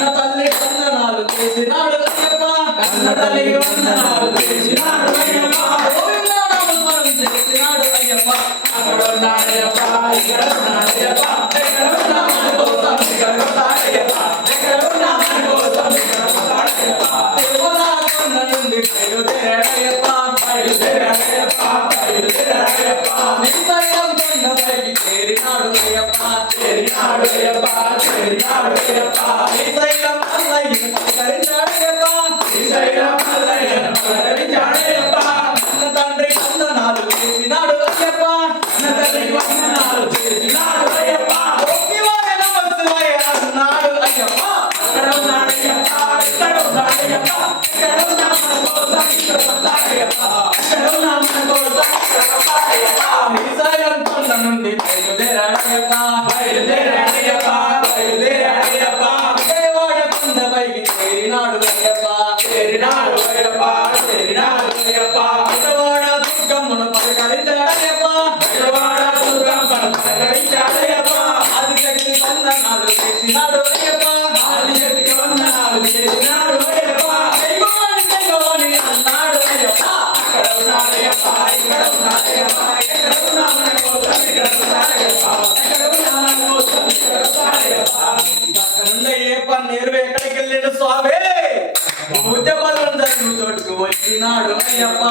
కన్న తల్లి వందనాలు చేసినాడు అయ్యప్ప కన్న తల్లికి వందనాలు చేసినాడు అయ్యప్ప గోవిందనామస్మరణ చేసినాడు అయ్యప్ప అక్కడ ఉన్నాడయ్యప్ప ఇక్కడ ఉన్నాడయ్యప్ప ఎక్కడ ఉన్నా మన కోసం ఇక్కడ ఉన్నాడయ్యప్ప ఎక్కడ ఉన్నా మన కోసం ఇక్కడ ఉన్నాడయ్యప్ప తిరుమల కొండ నుండి బయలుదేరాడయ్యప్ప బయలుదేరాడయ్యప్ప బయలుదేరాడయ్యప్ప శ్రీశైలం కొండపైకి చేరినాడు అయ్యప్ప చేరినాడు అయ్యప్ప చేరినాడు అయ్యప్ప శ్రీశైలం అల్లయ్యను పలకరించాడయ్యప్ప శ్రీశైలం మల్లయ్యను పలకరించాడయ్యప్ప కన్న తండ్రి వందనాలు చేసినాడు అయ్యప్ప కన్న తల్లికి వందనాలు చేసినాడు అయ్యప్ప శివాయ నమః శివాయ అన్నాడు అయ్యప్ప అక్కడ ఉన్నాడయ్యప్ప ఇక్కడ ఉన్నాడయ్యప్ప ఇక్కడ ఉన్నా మన కోసం ఇక్కడ ఉన్నాడయ్యప్ప ఇక్కడ ఉన్నా మన కోసం ఇక్కడ ఉన్నాడయ్యప్ప శ్రీశైలం కొండ నుండి బయలుదేరాడయ్యప్ప బయలుదేరాడయ్యప్ప బయలుదేరాడయ్యప్ప విజయవాడ కొండపైకి చేరినాడు అయ్యప్ప చేరినాడు అయ్యప్ప చేరినాడు అయ్యప్ప విజయవాడ దుర్గమ్మను పలకరించాడయ్యప్ప విజయవాడ దుర్గమ్మను పలకరించాడయ్యప్ప ఆదిశక్తి వందనాలు చేసినాడు అయ్యప్ప ఆదిశక్తికి వందనాలు చేసినాడు అయ్యప్ప జైగోని అన్నాడు అయ్యప్ప అక్కడ ఉన్నాడయ్యప్ప ఇక్కడ ఉన్నాడయ్యప్ప ఎక్కడ ఉన్నా మన కోసం ఇక్కడ ఉన్నాడయ్యప్ప ఎక్కడ ఉన్నా మన కోసం ఇక్కడ ఉన్నాడయ్యప్ప అక్కడుండే ఏ పన్నీరు ఎక్కడికి వెళ్ళాడు స్వామి ఉద్యమాలు జరిగిన చోటుకు వచ్చినాడు అయ్యప్ప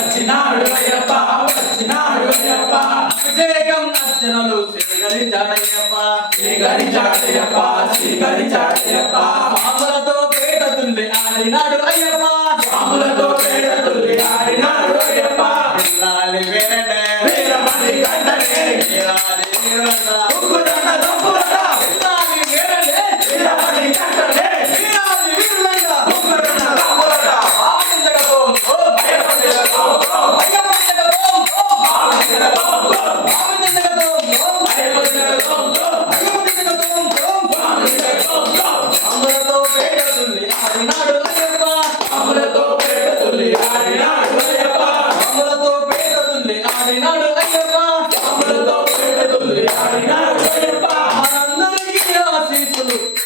వచ్చినాడు అయ్యప్ప వచ్చినాడు అయ్యప్ప అభిషేకం అర్చనలు స్వీకరించాడయ్యప్ప స్వీకరించాడయ్యప్ప స్వీకరించాడయ్యప్ప పాపలతో పేట తుల్లి ఆడినాడు అయ్యప్ప పాములతో పేడ తుల్లి ఆడినాడు అయ్యప్ప పిల్లాలి వేరడే వీరమణి కంటనే వీరాలి వీరడ ఉగ్గురన్న దొంగురన్న పిల్లాలి వేరడే వీరమణి కంటనే వీరాలి వీరులైన ఉగ్గురన్న దొంగురన్న ఆనందగతోం భయపడేదో భయపడగతోం ఆనందగతో ఆనందగతోం భయపడేదో భయపడగతోం అమరతో పేట తుల్లి ఆడినాడు అయ్యప్ప పాములతో పేడ తుల్లి ఆడినాడు అయ్యప్ప అమరతో పేట తుల్లి ఆడినాడు అయ్యప్ప పాములతో పేడ తుల్లి ఆడినాడు అయ్యప్ప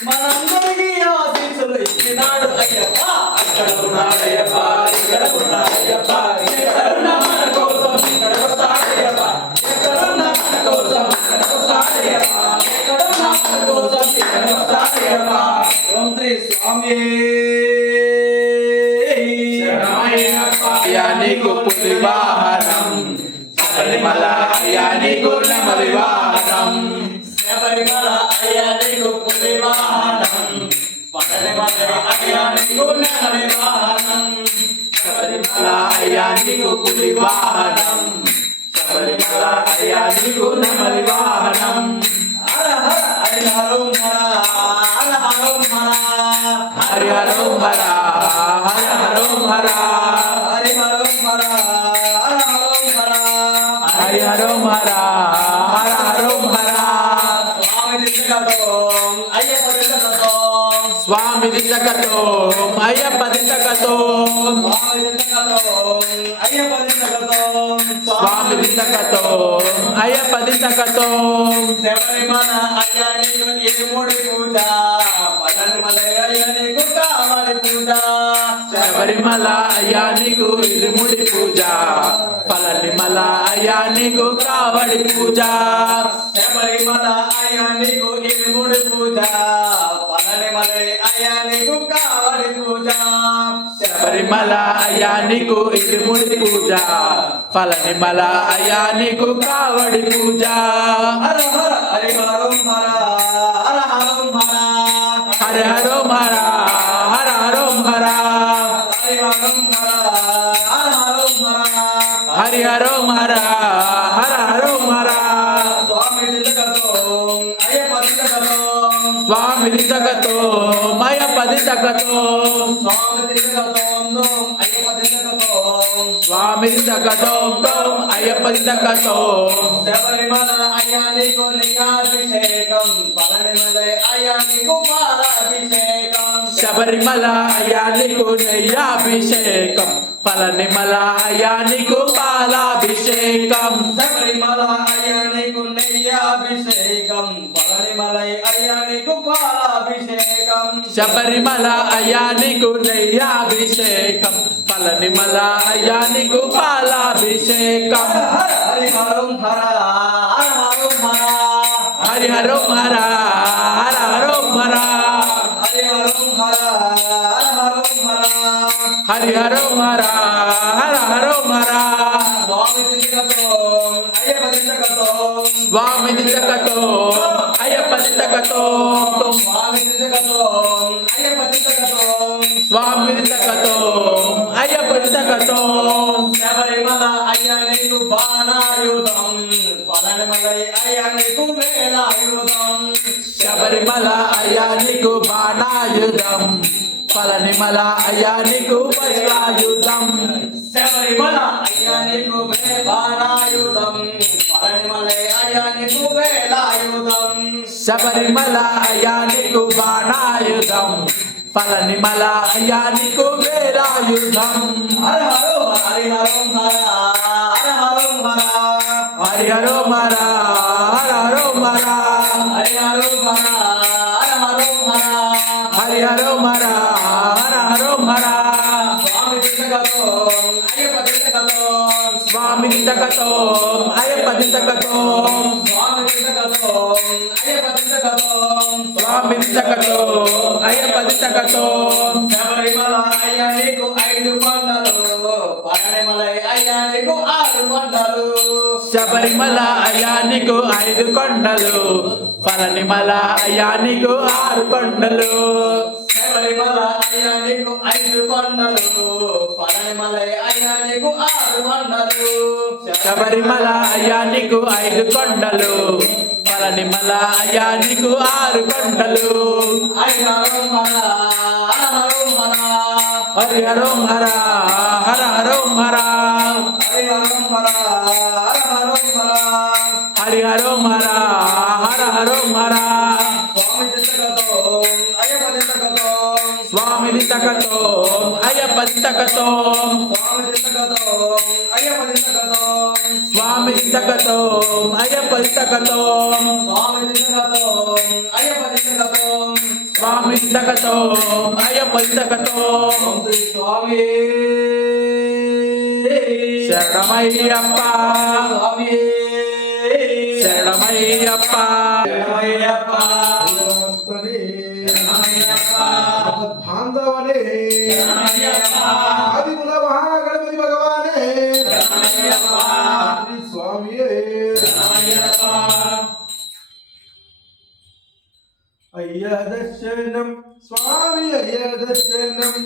మనందరికీ ఆశీస్సులు ఇచ్చినాడు అయ్యప్ప అక్కడ ఉన్నాడయ్యప్ప ఇక్కడ ఉన్నాడయ్యప్ప ఎక్కడ ఉన్నా మన కోసం ఇక్కడ వస్తాడయ్యప్ప ఎక్కడ ఉన్నా మన కోసం ఇక్కడ వస్తాడయ్యప్ప ఎక్కడ ఉన్నా మన కోసం ఇక్కడ వస్తాడయ్యప్ప ఓం శ్రీ స్వామి శరణమయ్యప్ప నీకు పులి వాహనం శబరిమల నీకు నెమలి వాహనం శబరిమల అయ్యా నీకు పులి వాహనం పడనిమల అయ్యా నీకు నెమలి వాహనం శబరిమల నీకు పులి వాహనం శబరిమల నీకు నెమలి వాహనం హర హర హరి హరం హర హర హరం హర హరి హరం హర హర హరం హర హరి హరం హర హర హరం హర హరి హరం హర హర హరం హర స్వామి దిశగతం అయ్యప్ప దిశగతం స్వామి దింతకతోం అయ్యప్ప దింతకతోం స్వామి దింతకతోం అయ్యప్ప దింతకతోం శబరిమల అయ్యనికు ఇరుముడి పూజ పళనిమల అయ్యనికు కావడి పూజ శబరిమల అయ్యానికు ఇరుముడి పూజ పళనిమల అయ్యానికు కావడి పూజ శబరిమల అయ్యనికు ఇరుముడి పూజ పళనిమల అయ్యనికు కావడి పూజ శబరిమల అయ్యానికు ఇరుముడి పూజ పళనిమల అయ్యానికు కావడి పూజ హర హర హరి హరం హర హర హరం హర హర హరం హర హర హరం హర హరి హరం హర హర హరం హర హరి హరం హర హర హరం హర స్వామి దింతకతోం అయ్యప్ప దింతకతోం స్వామి దింతకతోం అయ్యప్ప దింతకతోం స్వామి దింతకతోం అయ్యప్ప దింతకతోం స్వామి దింతకతోం తోం అయ్యప్ప దింతకతోం శబరిమల అయ్యానికు నియాభిషేకం పళనిమల అయ్యానికు పాలాభిషేకం శబరిమల అయ్యానికు నెయ్యాభిషేకం పళనిమల అయ్యానికు పాలాభిషేకం శబరిమల అయ్యానికు నెయ్యాభిషేకం పళనిమల అయ్యానికు పాలాభిషేకం శబరిమల అయ్యానికు నెయ్యాభిషేకం పళనిమల అయ్యానికు పాలాభిషేకం హర హరి హరం హర హర హరం హర హరి హరం హర హర హరం హర హరి హరం హర హర హరం హర హరి హరం హర హర హరం హర స్వామి దింతకతోం అయ్యప్ప దింతకతోం స్వామి దింతకతోం అయ్యప్ప దింతకతోం స్వామి దింతకతోం అయ్యప్ప దింతకతోం స్వామి దింతకతోం అయ్యప్ప దింతకతోం శబరిమల అయ్యనికు బాణాయుధం పళనిమల అయ్యనికు వేలాయుధం శబరిమల అయ్యానికు బాణాయుధం పళనిమల అయ్యానికు వజ్రాయుధం శబరిమల అయ్యనికు బాణాయుధం పళనిమల అయ్యనికు వేలాయుధం శబరిమల అయ్యానికు బాణాయుధం పళనిమల అయ్యానికు వేరాయుధం హర హరో హరి హరం హర హర హరం హర హరి హరం హర హర హరం హర హరి హరం హర హర హరం హర హరి హరం హర హర హరం హర స్వామి దింతకతోం అయ్యప్ప దింతకతోం స్వామి దింతకతోం అయ్యప్ప దింతకతోం స్వామి దింతకతోం అయ్యప్ప దింతకతోం స్వామి దింతకతోం అయ్యప్ప దింతకతోం శబరిమల అయ్యనికు 5 కొండలు పళనిమల అయ్యనికు 6 కొండలు శబరిమల అయ్యానికు 5 కొండలు పళనిమల అయ్యానికు 6 కొండలు శబరిమల అయ్యనికు 5 కొండలు పళనిమల అయ్యనికు 6 కొండలు శబరిమల అయ్యానికు 5 కొండలు పళనిమల అయ్యానికు 6 కొండలు హరి హరం హర హర హరం హర హరి హరం హర హర హరం హర హరి హరం హర హర హరం హర హరి హరం హర హర హరం హర స్వామి దింతకతోం అయ్యప్ప దింతకతోం స్వామి దింతకతోం అయ్యప్ప దింతకతోం స్వామి దింతకతోం అయ్యప్ప దింతకతోం స్వామి దింతకతోం అయ్యప్ప దింతకతోం స్వామి దింతకతోం అయ్యప్ప దింతకతోం స్వామి శరణమయ్యప్ప స్వామి శరణమయ్యప్ప శరణమయ్యప్ప బాంధవనే ఆదిగుణ మహాగణపతి భగవానే శ్రీ స్వామియే అయ్య దర్శనం స్వామి అయ్య దర్శనం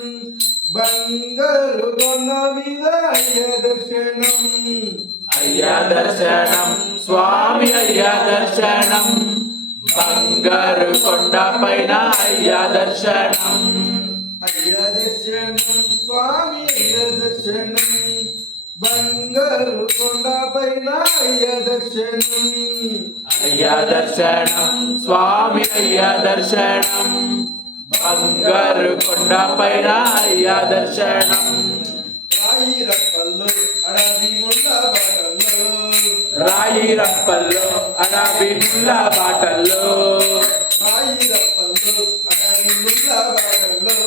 బంగారు కొన్న మీద అయ్య దర్శనం అయ్యా దర్శనం స్వామి అయ్యా దర్శనం బంగారు కొండ పైన అయ్యా దర్శనం అయ్య దర్శనం స్వామి అయ్య దర్శనం బంగారు కొండ పైన అయ్య దర్శనం అయ్యా దర్శనం స్వామి అయ్యా దర్శనం బంగారు కొండ పైన అయ్యా దర్శనం రాయి రప్పల్లో అడవి ముళ్ళ బాటల్లో రాయి రప్పల్లో అడవి ముళ్ళ బాటల్లో రాయి రప్పల్లో అడవి ముళ్ళ బాటల్లో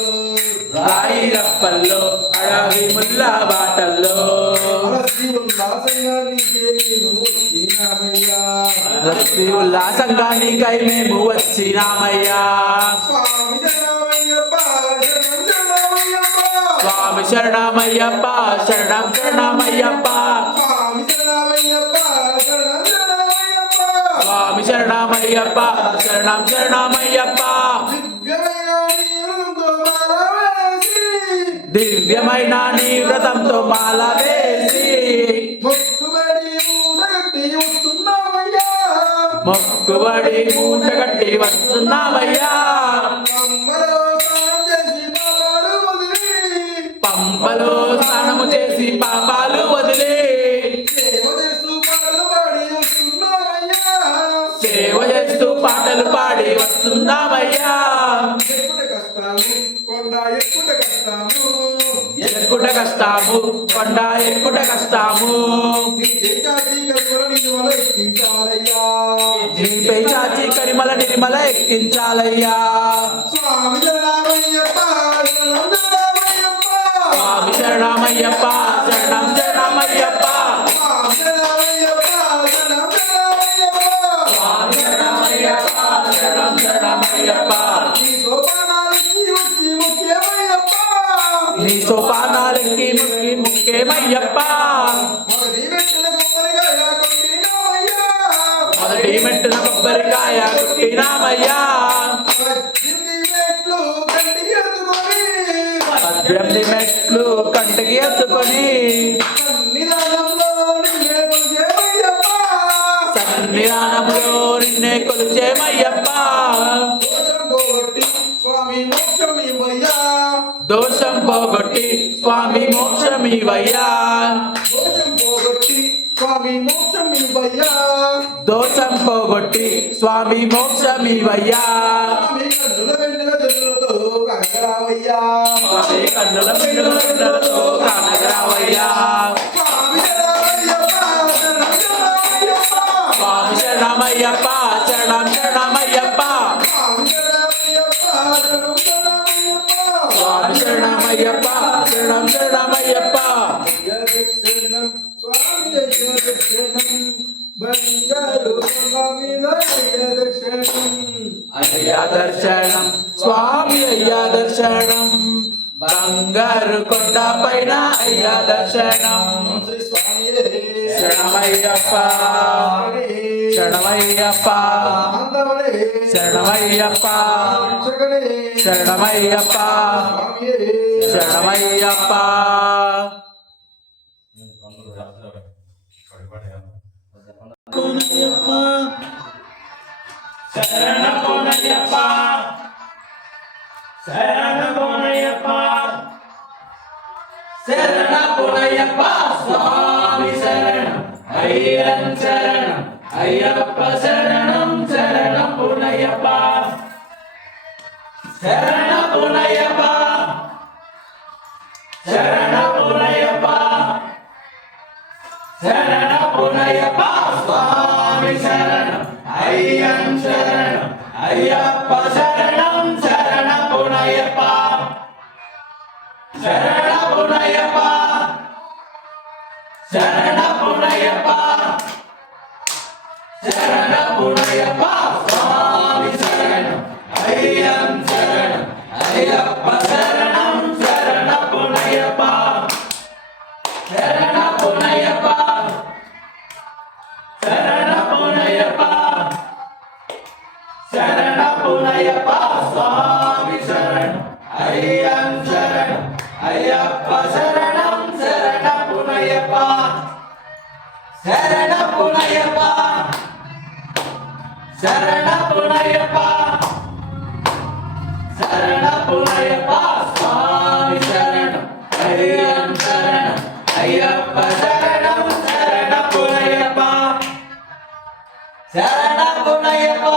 రాయి రప్పల్లో అడవి ముళ్ళ బాటల్లో అలసి ఉల్లాసంగా నీకే నేను వచ్చినామయ్యా రక్తి ఉల్లాసంగానికై మేము వచ్చినామయ్యా స్వామి శరణమయ్యప్ప శరణం శరణమయ్యప్ప స్వామి శరణమయ్యప్ప శరణం శరణమయ్యప్ప స్వామి శరణమయ్యప్ప శరణం శరణమయ్యప్ప స్వామి శరణమయ్యప్ప శరణం శరణమయ్యప్ప దివ్యమైన నీ వ్రతంతో మాల వేసి దివ్యమైన నీ వ్రతంతో మాల వేసి మొక్కుబడి మూడగట్టి వస్తున్నామయ్యా మొక్కుబడి మూట కట్టి వస్తున్నామయ్యా పంబలో స్నానం చేసి పాపాలు వదిలి పంపలో స్నానము చేసి పాపాలు వదిలి సేవ చేస్తూ పాటలు పాడి సేవ చేస్తూ పాటలు పాడి వస్తున్నామయ్యా వస్తున్నామయ్యా ఎక్కుట కష్టాము కొండ ఎక్కుట కష్టాము ఎక్కుట కష్టాము కొండ ఎక్కుట కష్టాము నీపై చాచి కరిమల నిర్మల ఎక్కించాలయ్యా స్వామి శరణమయ్యప్ప శరణం శరణమయ్యప్ప స్వామి శరణమయ్యప్ప శరణం శరణమయ్యప్ప స్వామి శరణమయ్యప్ప శరణం శరణమయ్యప్ప స్వామి శరణమయ్యప్ప శరణం శరణమయ్యప్ప ఈ సోపానాలకి వచ్చి ముఖ్యమయ్యప్ప నీ సోపానాలకి ముక్కి ముఖ్యమయ్యప్ప మొదటి మెట్టున కొబ్బరికాయ కొట్టినామయ్యా మొదటి మెట్టున కొబ్బరికాయ కొట్టినామయ్యా 18 మెట్లు కంటికి ఎత్తుకొని 18 సన్నిధానంలో నిన్నే కొలిచేమయ్యప్ప దోషం పోగొట్టి స్వామి మోక్షమివయ్యా దోషం పోగొట్టి స్వామి మోక్షమివయ్యా స్వామి కన్నుల పిల్లలతో కానగరావయ్యా స్వామి శరణమయ్యప్ప శరణం శరణమయ్యప్ప స్వామి శరణమయ్యప్ప శరణం శరణమయ్యప్ప అయ్యా దర్శనం స్వామి అయ్యా దర్శనం బంగారు కొండ పైన అయ్యా దర్శనం శరణమయ్యప్ప శరణమయ్యప్ప శరణమయ్యప్ప శరణమయ్యప్ప శరణమయ్యప్ప శరణమయ్యప్ప శరణమయ్యప్ప శరణమయ్యప్ప స్వామి శరణం అయ్యం శరణం అయ్యప్ప శరణం శరణమయ్యప్ప శరణమయ్యప్ప శరణమయ్యప్ప శరణమయ్యప్ప స్వామి శరణం అయ్యం శరణం అయ్యప్ప శరణం శరణమయ్యప్ప శరణమయ్యప్ప శరణమయ్యప్ప శరణమయ్యప్ప స్వామి శరణం అయ్యం శరణం అయ్యప్ప శరణం శరణమయ్యప్ప శరణమయ్యప్ప శరణమయ్యప్ప శరణమయ్యప్ప స్వామి శరణం అయ్యం శరణం అయ్యప్ప శరణం శరణమయ్యప్ప శరణమయ్యప్ప శరణమయ్యప్ప శరణమయ్యప్ప స్వామి శరణం అయ్యం శరణం అయ్యప్ప శరణం శరణమయ్యప్ప శరణమయ్యప్ప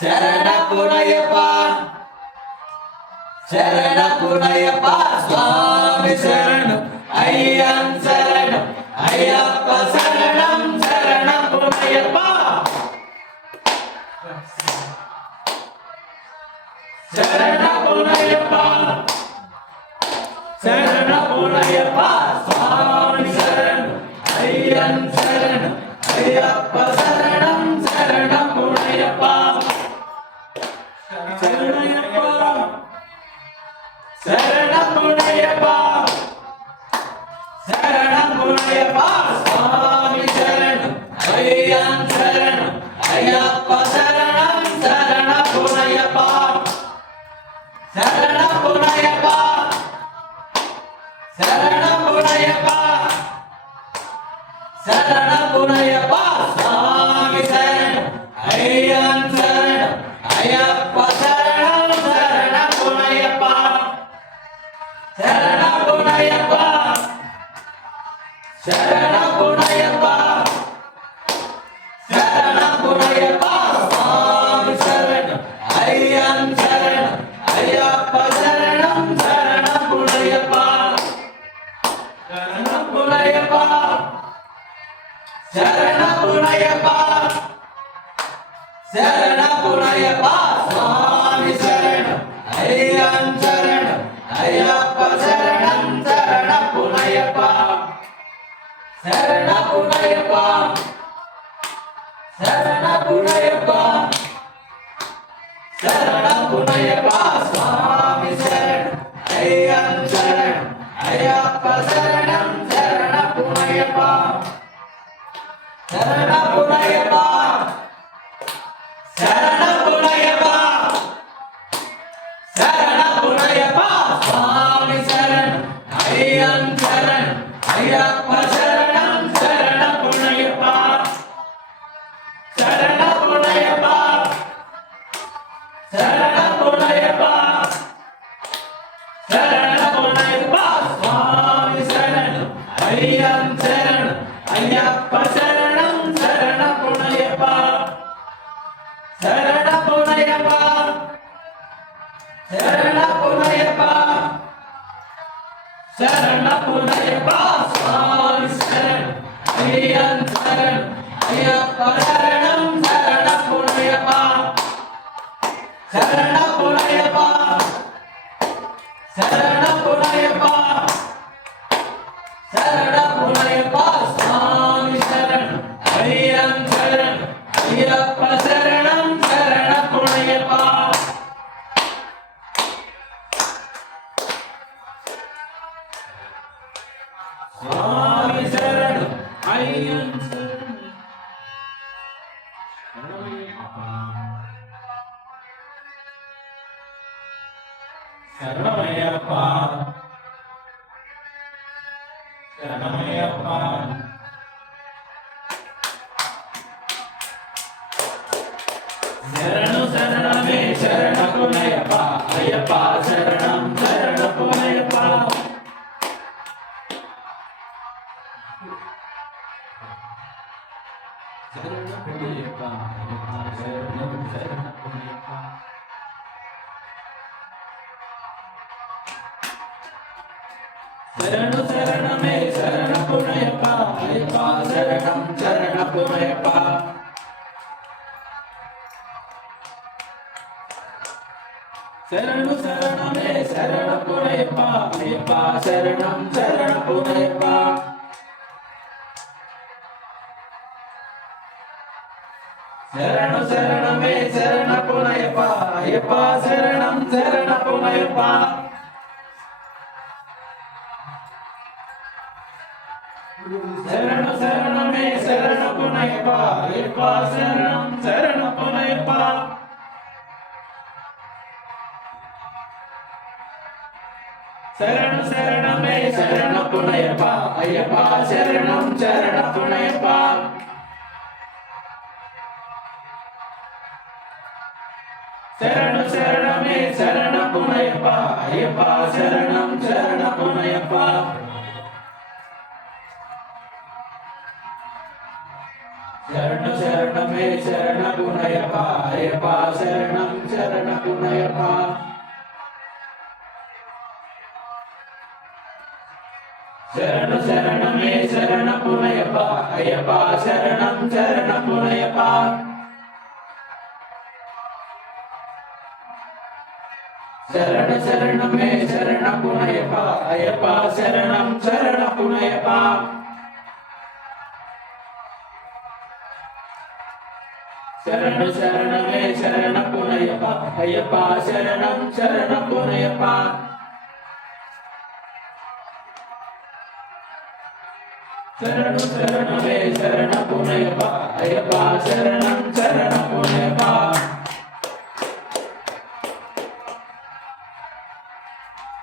శరణమయ్యప్ప శరణపునయ్యప్ప స్వామి శరణం అయ్యం శరణం అయ్యప్ప శరణం శరణపునయ్యప్ప శరణపునయ్యప్ప శరణపునయ్యప్ప స్వామి శరణం అయ్యం శరణం అయ్యప్ప శరణం శరణపునయ్యప్ప శరణయ్యప్ప శరణపునయ్యప్ప శరణపునయ్యప్ప స్వామి శరణం అయ్యం శరణం అయ్యప్ప శరణం శరణపునయ్యప్ప శరణపునయ్యప్ప శరణపునయ్యప్ప శరణపునయ్యప్ప స్వామి శరణం అయ్యం శరణం అయ్యప్ప శరణం శరణపునయ్యప్ప శరణపునయ్యప్ప శరణపునయ్యప్ప శరణపునయ్యప్ప స్వామి శరణం అయ్యం శరణం అయ్యప్ప శరణం శరణపునయ్యప్ప శరణపునయ్యప్ప శరణపునయ్యప్ప శరణపునయ్యప్ప స్వామి శరణం అయ్యం శరణం అయ్యప్ప శరణం శరణపునయ్యప్ప శరణపునయ్యప్ప శరణపునయ్యప్ప శరణపునయ్యప్ప స్వామి శరణం అయ్యం శరణం అయ్యప్ప శరణం శరణపునయ్యప్ప శరణపునయ్యప్ప శరణపునయ్యప్ప శరణపునయ్యప్ప స్వామి శరణం అయ్యం శరణం అయ్యప్ప శరణం శరణపునయ్యప్ప శరణపునయ్యప్ప శరణపునయ్యప్ప శరణపునయ్యప్ప స్వామి శరణం అయ్యం శరణం అయ్యప్ప శరణం శరణపునయ్యప్ప శరణపునయ్యప్ప శరణపునయ్యప్ప శరణపునయ్యప్ప స్వామి శరణం అయ్యం శరణం అయ్యప్ప శరణం శరణపునయ్యప్ప శరణపునయ్యప్ప శరణపునయ్యప్ప శరణపునయ్యప్ప స్వామి శరణం అయ్యం శరణం అయ్యప్ప శరణం శరణపునయ్యప్ప స్వామి శరణం అయ్యం శరణం శరణమయ్యప్ప శరణమయ్యప్ప శరణు శరణమే శరణపునయ్యప్ప అయ్యప్ప శరణం శరణపునయ్యప్ప శరణపునయ్యప్ప అయ్యప్ప శరణం శరణపునయ్యప్ప శరణు శరణమే శరణపునయ్యప్ప అయ్యప్ప శరణం శరణపునయ్యప్ప శరణు శరణమే శరణపునయ్యప్ప అయ్యప్ప శరణం శరణపునయ్యప్ప శరణు శరణమే శరణపునయ్యప్ప అయ్యప్ప శరణం శరణపునయ్యప్ప శరణు శరణమే శరణపునయ్యప్ప అయ్యప్ప శరణం శరణపునయ్యప్ప శరణు శరణమే శరణపునయ్యప్ప అయ్యప్ప శరణం శరణపునయ్యప్ప శరణు శరణమే శరణపునయ్యప్ప అయ్యప్ప శరణం శరణపునయ్యప్ప శరణు శరణమే శరణపునయ్యప్ప అయ్యప్ప శరణం శరణపునయ్యప్ప శరణు శరణమే శరణపునయప అయ్యప్ప శరణం శరణపునయప శరణు శరణమే శరణపునయప అయ్యప్ప శరణం శరణపునయప శరణు శరణమే శరణపునయప అయ్యప్ప శరణం శరణపునయప శరణు శరణమే శరణపునయప అయ్యప్ప శరణం శరణపునయప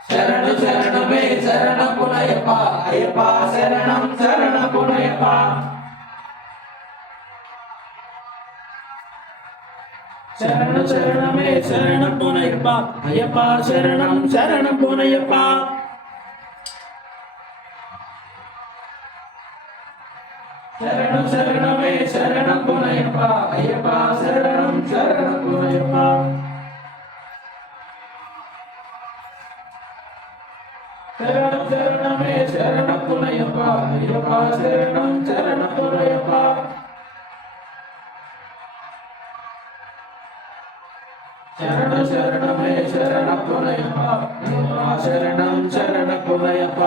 శరణు శరణమే శరణపునయప అయ్యప్ప శరణం శరణపునయప శరణు శరణమే శరణపునయప అయ్యప్ప శరణం శరణపునయప శరణు శరణమే శరణపునయప అయ్యప్ప శరణం శరణపునయప శరణు శరణమే శరణపునయప అయ్యప్ప శరణం శరణపునయప శరణు శరణమే శరణపునయప అయ్యప్ప శరణం శరణపునయప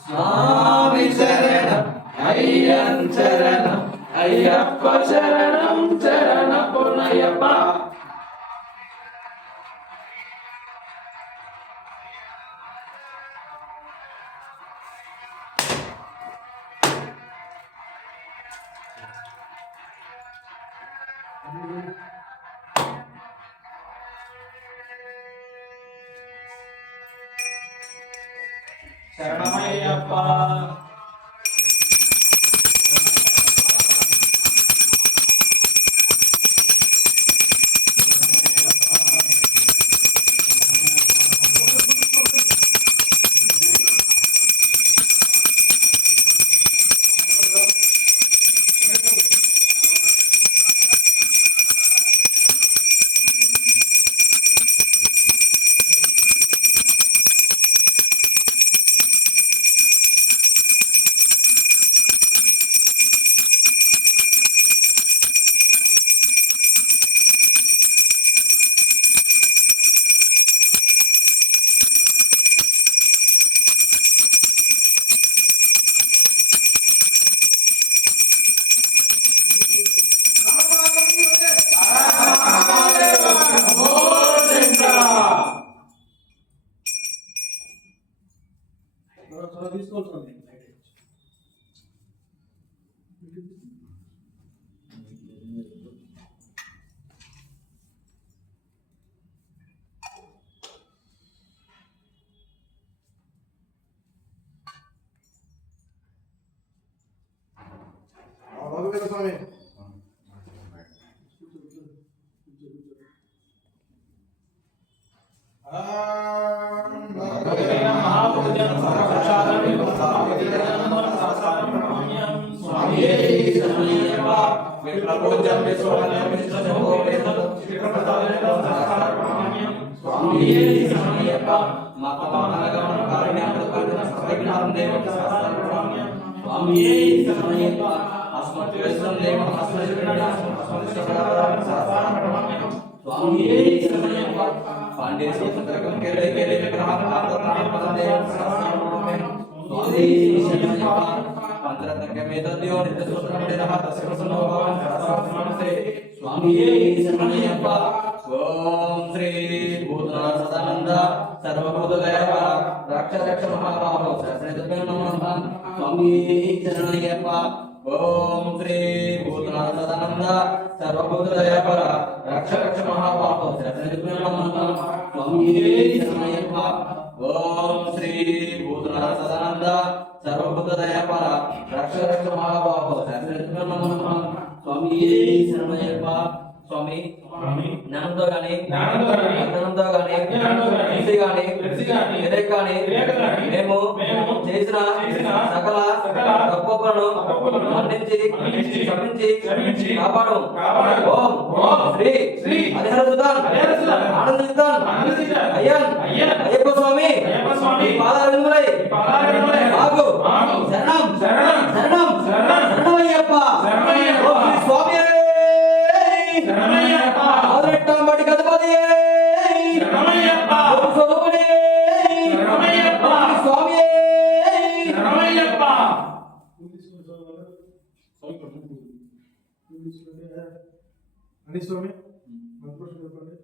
స్వామి శరణం అయ్యన్ శరణం అయ్యప్ప శరణం శరణపునయప శరణమయ్యప్ప రాఘవేంద్ర స్వామి ఓం శ్రీ భూతనాథ సదానంద సర్వభూతదయాపర రక్ష రక్ష మహాబాహో సహస్రదుర్గం నమః స్వామి శరణయ్యప్ప ఓం శ్రీ భూతనాథ సదానంద సర్వభూతదయాపర రక్ష రక్ష మహాబాహో సహస్రదుర్గం నమః స్వామి శరణయ్యప్ప ఓం శ్రీ భూతనాథ సదానంద సర్వభూతదయాపర రక్ష రక్ష మహాబాహో సహస్రదుర్గం నమః స్వామి శరణయ్యప్ప స్వామి జ్ఞానంతో గాని అజ్ఞానంతో గాని తెలిసి గాని తెలియక గాని మేము చేసిన సకల తప్పు తప్పులను మన్నించి క్షమించి కాపాడు. కాపాడు. ఓం ఓం శ్రీ శ్రీ హరిహర సుతాన్ ఆనందితాన్ అయ్యన్ అయ్యప్ప స్వామి స్వామి పాదారవిందులై మాకు శరణం శరణం శరణం శరణం శరణమయ్యప్ప శరణమయ్యప్ప. ఓం శ్రీ స్వామి శరణమయ్యప్ప. ఆదరెట్టంబడి గణపతి శరణమయ్యప్ప. ఓం స్వరూపుడే శరణమయ్యప్ప. ఓం శ్రీ స్వామి శరణమయ్యప్ప. అని స్వామి మంత్రోషం చెప్పండి.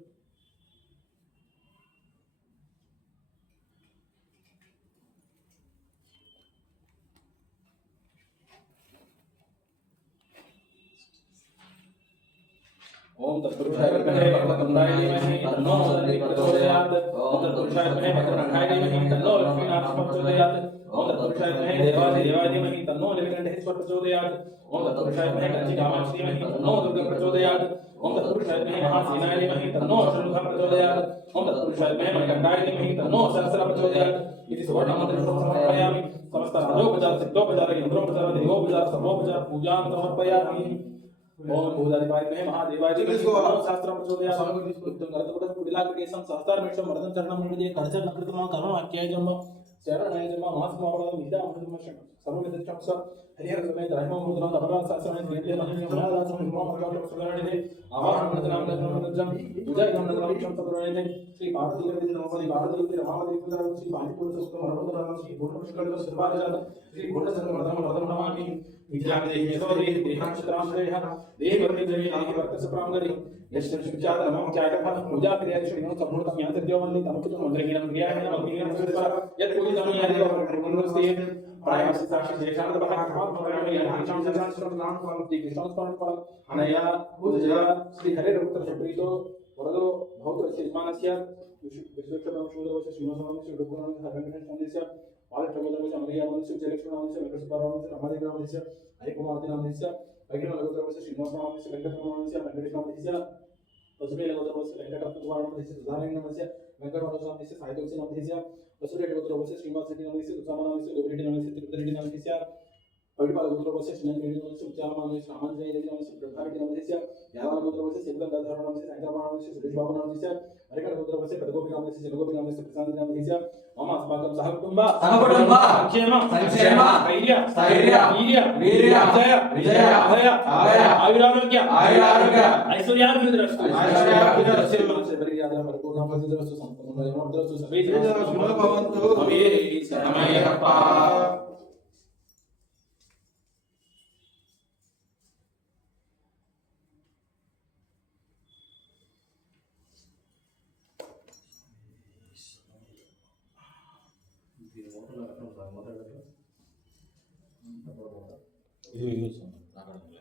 ओम तत्पुरुषाय विद्महे वक्रतुण्डाय धीमहि तन्नो दन्ति प्रचोदयात्। ओम तत्पुरुषाय विद्महे वक्रतुण्डाय धीमहि तन्नो लक्ष्मीनाथः प्रचोदयात्। ओम तत्पुरुषाय विद्महे देवाधिदेवाय धीमहि तन्नो नीलकण्ठेश्वरः प्रचोदयात्। ओम तत्पुरुषाय विद्महे कंचिकामाक्षी धीमहि तन्नो दुर्गा प्रचोदयात्। ओम तत्पुरुषाय विद्महे महासेनाय धीमहि तन्नो षण्मुखः प्रचोदयात्। ओम तत्पुरुषाय विद्महे मणिकण्ठाय धीमहि तन्नो सहस्रः प्रचोदयात्। इति सुवर्णमन्त्रं समर्पयामि। समस्त राजोपचार सिद्धोपचार यन्त्रोपचार देवोपचार सर्वोपचार पूजां समर्पयामि। ओम भूताधिपाय में महादेवाय जी शास्त्रम प्रचोदयात्। उत्तम गरुड़ कुटिलाग्रेसं सहस्रारमेषं वरदं चरणं मुनिजे कर्जं नकृतमा कर्म वाक्याय जन्म शरणाय जन्म मासमावलं निदा अमृतम सर्वविदक्षं स हरिहर समेत रहमो मुद्रां अभरा शास्त्रमें वेद्य महिम महाराजं निर्मम प्रकाशं सुगरणिते आवाहन नमः नमः पूजा गम नमः सतुरणिते श्री पार्वती देवी नमः पार्वती रमावती पुत्र श्री पाणिपुर सुस्तम हरवदराम श्री पूर्णपुष्कर सुपारिजात श्री पूर्णचंद्र मदम नमामि विद्यादेहि सोदरी देहांशत्रांशरेह देववर्ति देवी देहि वर्तस प्रांगरि यश्च शुचात नमः चायतः पूजा क्रिया श्रीनो समूर्तम यांतर्योवल्ली तमकुत मंत्रहीनं क्रियाः नमः स्वर यत् पूजितं यादि वक्रमन्दस्ते प्रायः साक्षि देशांत बहः कृपात्मकरणं यानांशं शास्त्रं नाम फलति कृष्णस्मरण फलम् अनया पूजया श्री हरिरपुत्र सुप्रीतो वरदो भवतु श्रीमानस्य विश्वेश्वरशूलवस्य श्रीनिवासनामस्य रुद्रनामस्य हरवेङ्कटेशनामस्य बालप्रबोधनमस्य अमरियामस्य जयलक्ष्मीनामस्य वेङ्कटेश्वरनामस्य रमादेवीनामस्य अय्यप्पमारुतिनामस्य अखिलनगोत्रमस्य श्रीनिवासनामस्य वेङ्कटनामस्य वेङ्कटेशनामस्य वसुदेवगोत्रमस्य वेङ्कटनामस्य सुधारणामस्य वेङ्कटनामस्य साहित्यनामस्य वसुदेवगोत्रमस्य श्रीनिवासनामस्य सुधारणामस्य गोविरेड्डिनामस्य तिरुपतिरेड्डिनामस्य पौडिपालगोत्रमस्य श्रीनिवासनामस्य उच्चारणामस्य रामांजनेयनामस्य ब्रह्मारेड्डिनामस्य यादवगोत्रमस्य सिद्धगंगाधरनामस्य शंकरनामस्य सुरेशबाबुनामस्य हरिकरगोत्रमस्य पदगोपिनामस्य जलगोपिनामस्य प्रशान्तनामस्य मम अस्माकं सहकुटुंब संक्षेम स्थैर्य वीर्य विजय अभय आयुरारोग्य ऐश्वर्याभिवृद्धिरस्तु परिपूर्णमस्तु संपूर्णमस्तु सर्वे जनाः भवन्तु शरणमయ్యప్ప। ఇది